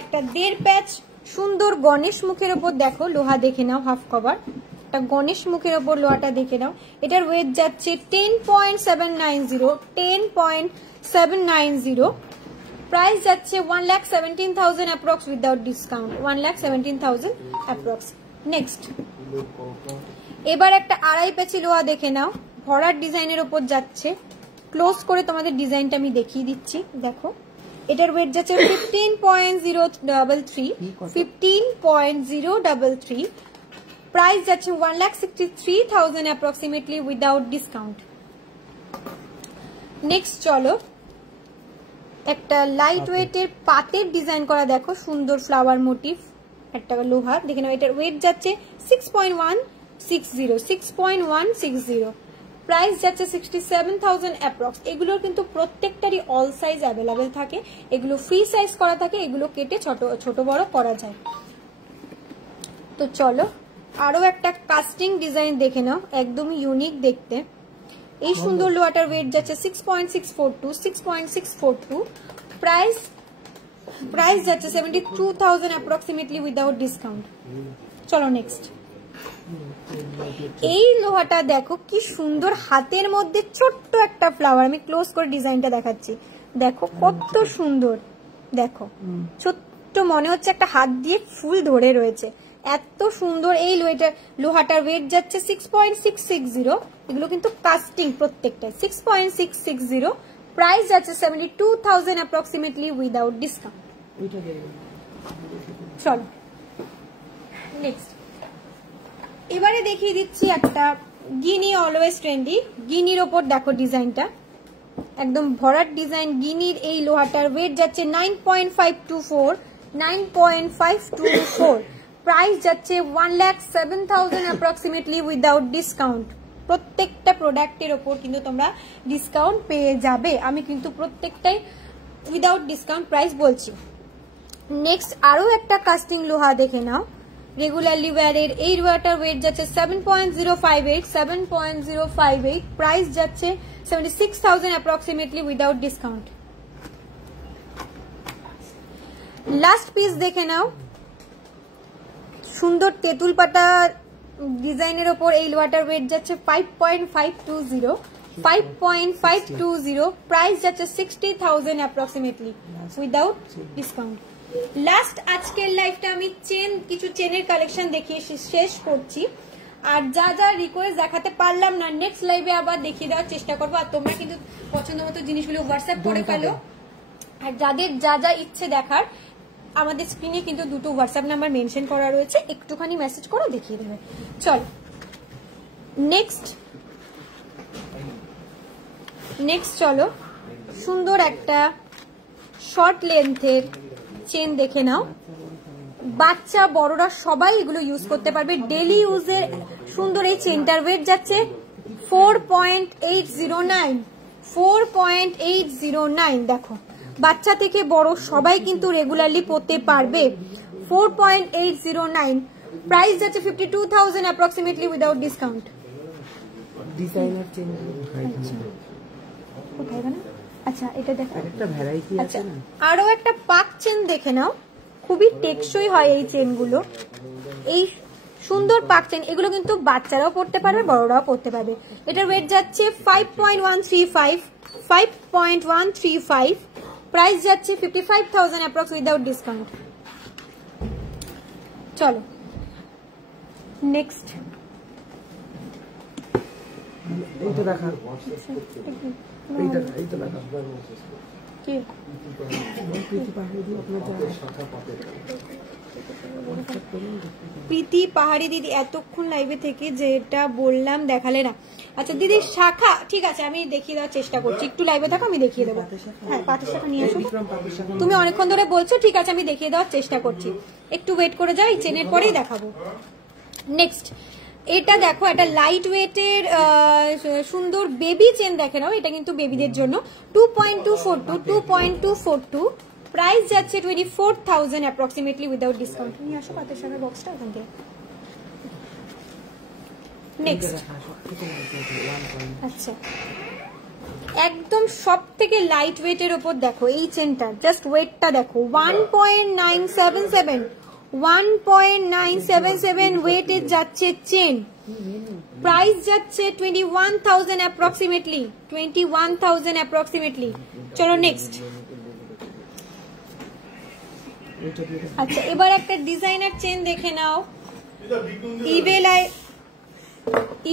একটা 1.5 প্যাচ সুন্দর গণেশ মুখের ওপর দেখো লোহা দেখে নাও, হাফ কভার একটা গণেশ মুখের ওপর লোহাটা দেখে নাও। এটার ওয়েট যাচ্ছে 10.790 প্রাইস যাচ্ছে 1,17,000 approx without discount 1,17,000 approx. Next এবার একটা 2.5 প্যাচি লোহা দেখে নাও, ভরার ডিজাইনের ওপর যাচ্ছে। ক্লোজ করে তোমাদের ডিজাইনটা আমি দেখিয়ে দিচ্ছি, দেখো এটার ওয়েট যাচ্ছে 15.033 প্রাইস যাচ্ছে 1,63,000 অ্যাপ্রক্সিমেটলি উইদাউট ডিসকাউন্ট। নেক্সট চলো একটা লাইট ওয়েটের পাতের ডিজাইন করা দেখো সুন্দর ফ্লাওয়ার মোটিভ একটা লোহা দেখে নাও। এটার ওয়েট যাচ্ছে 6.160 প্রাইস যাচ্ছে 67,000 অ্যাপ্রক্স। এগুলোর কিন্তু প্রত্যেকটারই অল সাইজ অ্যাভেলেবেল থাকে, এগুলো ফ্রি সাইজ করা থাকে, এগুলো কেটে ছোট বড় করা যায়। তো চলো আরো একটা কাস্টিং ডিজাইন দেখে নাও, একদমই ইউনিক দেখতে। এই সুন্দর লোহাটার ওয়েট যাচ্ছে 6.642 প্রাইস যাচ্ছে 72,000 অ্যাপ্রক্সিমেটলি উইদাউট ডিসকাউন্ট। চলো নেক্সট এই লোহাটা দেখো কি সুন্দর, হাতের মধ্যে ছোট্ট একটা ফ্লাওয়ার, আমি ক্লোজ করে ডিজাইনটা দেখাচ্ছি, দেখো কত সুন্দর, দেখো ছোট্ট মনে হচ্ছে একটা হাত দিয়ে ফুল ধরে রয়েছে, এত সুন্দর। এই লোহাটার ওয়েট যাচ্ছে 6.660, এগুলো কিন্তু কাস্টিং প্রত্যেকটা 6.660 প্রাইস যাচ্ছে 72,000 অ্যাপ্রক্সিমেটলি উইদাউট ডিসকাউন্ট। চলো নেক্সট এবারে দেখিয়ে দিচ্ছি একটা গিনি, অলওয়েজ ট্রেন্ডি গিনির ওপর দেখো ডিজাইনটা একদম ভরাট ডিজাইন। গিনির এই লোহাটার ওয়েট যাচ্ছে 9.524 প্রাইস যাচ্ছে 1,07,000 অ্যাপ্রক্সিমেটলি উইদাউট ডিসকাউন্ট। প্রত্যেকটা প্রোডাক্টের ওপর কিন্তু তোমরা ডিসকাউন্ট পেয়ে যাবে, আমি কিন্তু প্রত্যেকটাই উইদাউট ডিসকাউন্ট প্রাইস বলছি। নেক্সট আরো একটা কাস্টিং লোহা দেখে নাও, রেগুলারলি ওয়্যারের এই লোহাটার ওয়েট যাচ্ছে 7.058 প্রাইস যাচ্ছে 76,000 approximately without discount. Last piece দেখে নাও, সুন্দর তেঁতুল পাতা ডিজাইনের ওপর এই লোহাটার ওয়েট যাচ্ছে 5.520 প্রাইস যাচ্ছে 60,000 অ্যাপ্রক্সিমেটলি উইদাউট ডিসকাউন্ট। লাস্ট আজকের লাইভটা আমি কিছু চেনের কালেকশন দেখিয়ে শেষ করছি, আর যা যা রিকোয়েস্ট দেখাতে পারলাম না নেক্সট লাইভে আবার দেখিয়ে দেওয়ার চেষ্টা করবো। আর তোমরা কিন্তু পছন্দ মতো জিনিসগুলো হোয়াটসঅ্যাপ করে ফেলো, আর যাদের যা যা ইচ্ছে দেখার আমাদের স্ক্রিনে কিন্তু দুটো হোয়াটসঅ্যাপ নাম্বার মেনশন করা রয়েছে, একটুখানি মেসেজ করো দেখিয়ে দেবে। চল নেক্সট চলো সুন্দর একটা শর্ট লেন্থের চেন দেখে নাও, বাচ্চা বড়রা সবাই এগুলো ইউজ করতে পারবে, ডেলি ইউজের সুন্দর এই চেনটার ওয়েট যাচ্ছে 4.809 দেখো বাচ্চা থেকে বড় সবাই কিন্তু রেগুলারলি পরতে পারবে। 4.809 প্রাইস যাচ্ছে 52,000 approximately without discount. Designer chain কোথায় গেল? আচ্ছা এটা দেখো একটা ভ্যারাইটি আছে না, আরো একটা পাক চেন দেখে নাও, খুবই টেকসই হয় এই চেনগুলো। এই সুন্দর পাক চেন, এগুলো কিন্তু বাচ্চারাও পড়তে পারবে, বড়রাও পড়তে পারবে। এটার ওয়েট যাচ্ছে 5.135, প্রাইস যাচ্ছে 55,000 অ্যাপ্রক্স উইদাউট ডিসকাউন্ট। চলো নেক্সট। এইটা দেখা, এইটা দেখা কি প্রীতি পাহাড়ি দিদি এতক্ষণ লাইভে থেকে যেটা বললাম দেখালে না। আচ্ছা দিদি শাখা ঠিক আছে, আমি দেখিয়ে দেওয়ার চেষ্টা করছি, একটু লাইভে থাকো আমি দেখিয়ে দেবো। হ্যাঁ পাতের শাখা নিয়ে আসো, তুমি অনেকক্ষণ ধরে বলছো, ঠিক আছে আমি দেখিয়ে দেওয়ার চেষ্টা করছি, একটু ওয়েট করে যাও, এই চেনের পরেই দেখাবো। নেক্সট এটা দেখো, একটা লাইট ওয়েটের সুন্দর বেবি চেন দেখে নাও, এটা কিন্তু বেবিদের জন্য 2.242, প্রাইস যাচ্ছে 24,000 অ্যাপ্রক্সিমেটলি উইদাউট ডিসকাউন্ট। নিয়ে আসো পাতের শাখার বক্সটা ওখান থেকে। নেক্সট আচ্ছা একদম সব থেকে লাইট ওয়েটের ওপর দেখো এই চেনটা, জাস্ট ওয়েটটা দেখো 1.977 ওয়েটের যাচ্ছে চেন, প্রাইস যাচ্ছে 21,000 অ্যাপ্রক্সিমেটলি, 21,000 অ্যাপ্রক্সিমেটলি। চলো নেক্সট। আচ্ছা এবার একটা ডিজাইনার চেন দেখে নাও,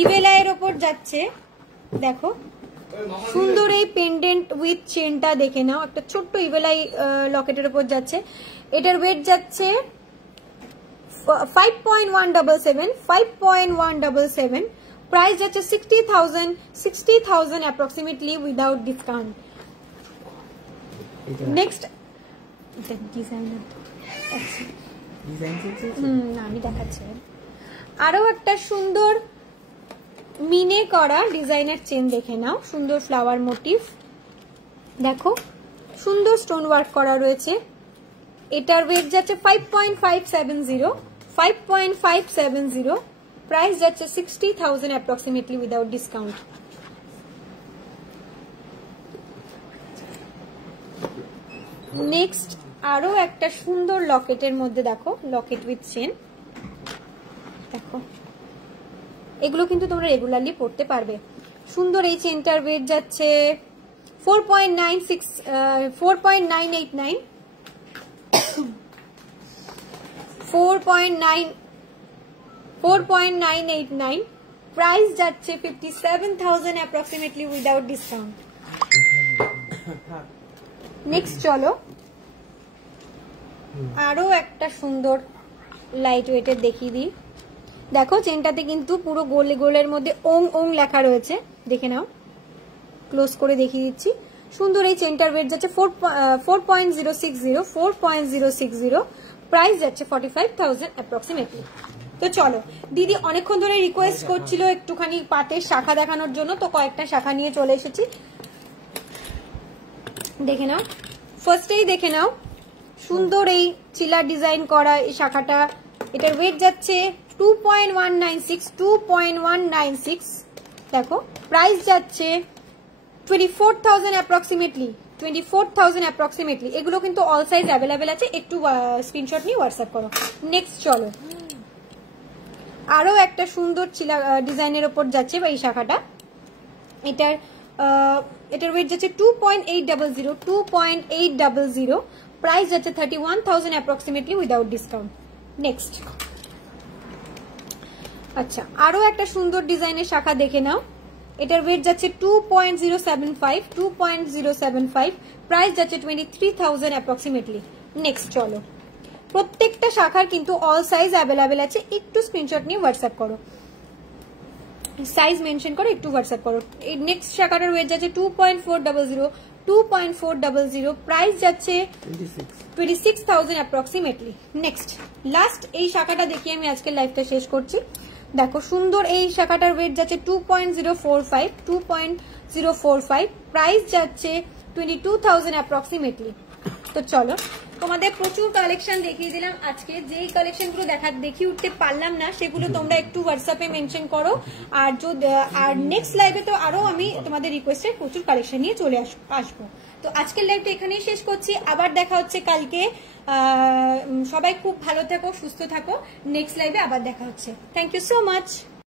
ইভেলাইয়ের ওপর যাচ্ছে, দেখো সুন্দর এই পেন্ডেন্ট উইথ চেনটা দেখে নাও, একটা ছোট্ট ইভেলাই লকেটের ওপর যাচ্ছে। এটার ওয়েট যাচ্ছে 5.177, প্রাইস যাচ্ছে 60,000 approximately without discount. Next designer আমি দেখাচ্ছি, আরো একটা সুন্দর মিনে করা ডিজাইনার চেন দেখে নাও, সুন্দর ফ্লাওয়ার মোটিভ, দেখো সুন্দর স্টোন ওয়ার্ক করা রয়েছে। এটার ওয়েট যাচ্ছে 5.570, প্রাইস যাচ্ছে 60,000 অ্যাপ্রক্সিমেটলি উইদাউট ডিসকাউন্ট। নেক্সট আরো একটা সুন্দর লকেটের মধ্যে দেখো, লকেট উইথ চেন, দেখো এগুলো কিন্তু তোমরা রেগুলারলি পড়তে পারবে। সুন্দর এই চেনটার ওয়েট যাচ্ছে 4.989, প্রাইস যাচ্ছে 57,000 অ্যাপ্রক্সিমেটলি উইদাউট ডিসকাউন্ট। নেক্সট চলো আরো একটা সুন্দর লাইট ওয়েটের দেখিয়ে দিই, দেখো চেনটাতে কিন্তু পুরো গোলের মধ্যে ওং ওং লেখা রয়েছে, দেখে নাও, ক্লোজ করে দেখিয়ে দিচ্ছি। সুন্দর এই চেনটার ওয়েট যাচ্ছে 4.060, প্রাইস যাচ্ছে 45,000 অ্যাপ্রক্সিমেটলি। তো চলো দিদি অনেকক্ষণ ধরে রিকোয়েস্ট করছিল একটুখানি পাতের শাখা দেখানোর জন্য, তো কয়েকটা শাখা নিয়ে চলে এসেছি, দেখে নাও। ফার্স্টেই দেখে নাও সুন্দর এই চিলার ডিজাইন করা এই শাখাটা, এটার ওয়েট যাচ্ছে 2.196, দেখো প্রাইস যাচ্ছে 24,000 অ্যাপ্রক্সিমেটলি, 24,000 অ্যাপ্রক্সিমেটলি। এগুলো কিন্তু অল সাইজ অ্যাভেলেবেল আছে, একটু স্ক্রিনশট নিয়ে হোয়াটসঅ্যাপ করো। নেক্সট চলো আরো একটা সুন্দর চিলা ডিজাইনের ওপর যাচ্ছে এই শাখাটা, এটার ওয়েট যাচ্ছে 2.800, প্রাইস যাচ্ছে 31,000 অ্যাপ্রক্সিমেটলি উইদাউট ডিসকাউন্ট। নেক্সট আচ্ছা আরো একটা সুন্দর ডিজাইনের শাখা দেখে নাও, এটার ওয়েট যাচ্ছে 2.075, প্রাইস যাচ্ছে 23,000 অ্যাপ্রক্সিমেটলি। নেক্সট চলো প্রত্যেকটা শাখার কিন্তু অল সাইজ অ্যাভেলেবেল আছে, একটু স্ক্রিনশট নিয়ে হোয়াটসঅ্যাপ করো, সাইজ মেনশন করে একটু হোয়াটসঅ্যাপ করো। এই নেক্সট শাখাটার ওয়েট যাচ্ছে 2.400, প্রাইস যাচ্ছে 26,000 অ্যাপ্রক্সিমেটলি। নেক্সট লাস্ট এই শাখাটা দেখিয়ে আমি আজকের লাইভটা শেষ করছি, দেখো সুন্দর এই শাখাটার ওয়েট যাচ্ছে 2.045, প্রাইস যাচ্ছে 22,000 অ্যাপ্রক্সিমেটলি। তো চলো তোমাদের প্রচুর কালেকশন দেখিয়ে দিলাম আজকে, যেই কালেকশনগুলো দেখিয়ে উঠতে পারলাম না সেগুলো তোমরা একটু হোয়াটসঅ্যাপে মেনশন করো, আর নেক্সট লাইভে তো আরো আমি তোমাদের রিকোয়েস্টে প্রচুর কালেকশন নিয়ে চলে আসবো। তো তো আজকের লাইভটা এখানেই শেষ করছি, আবার দেখা হচ্ছে কালকে। সবাই খুব ভালো থাকো, সুস্থ থাকো, নেক্সট লাইভে আবার দেখা হচ্ছে। Thank you so much.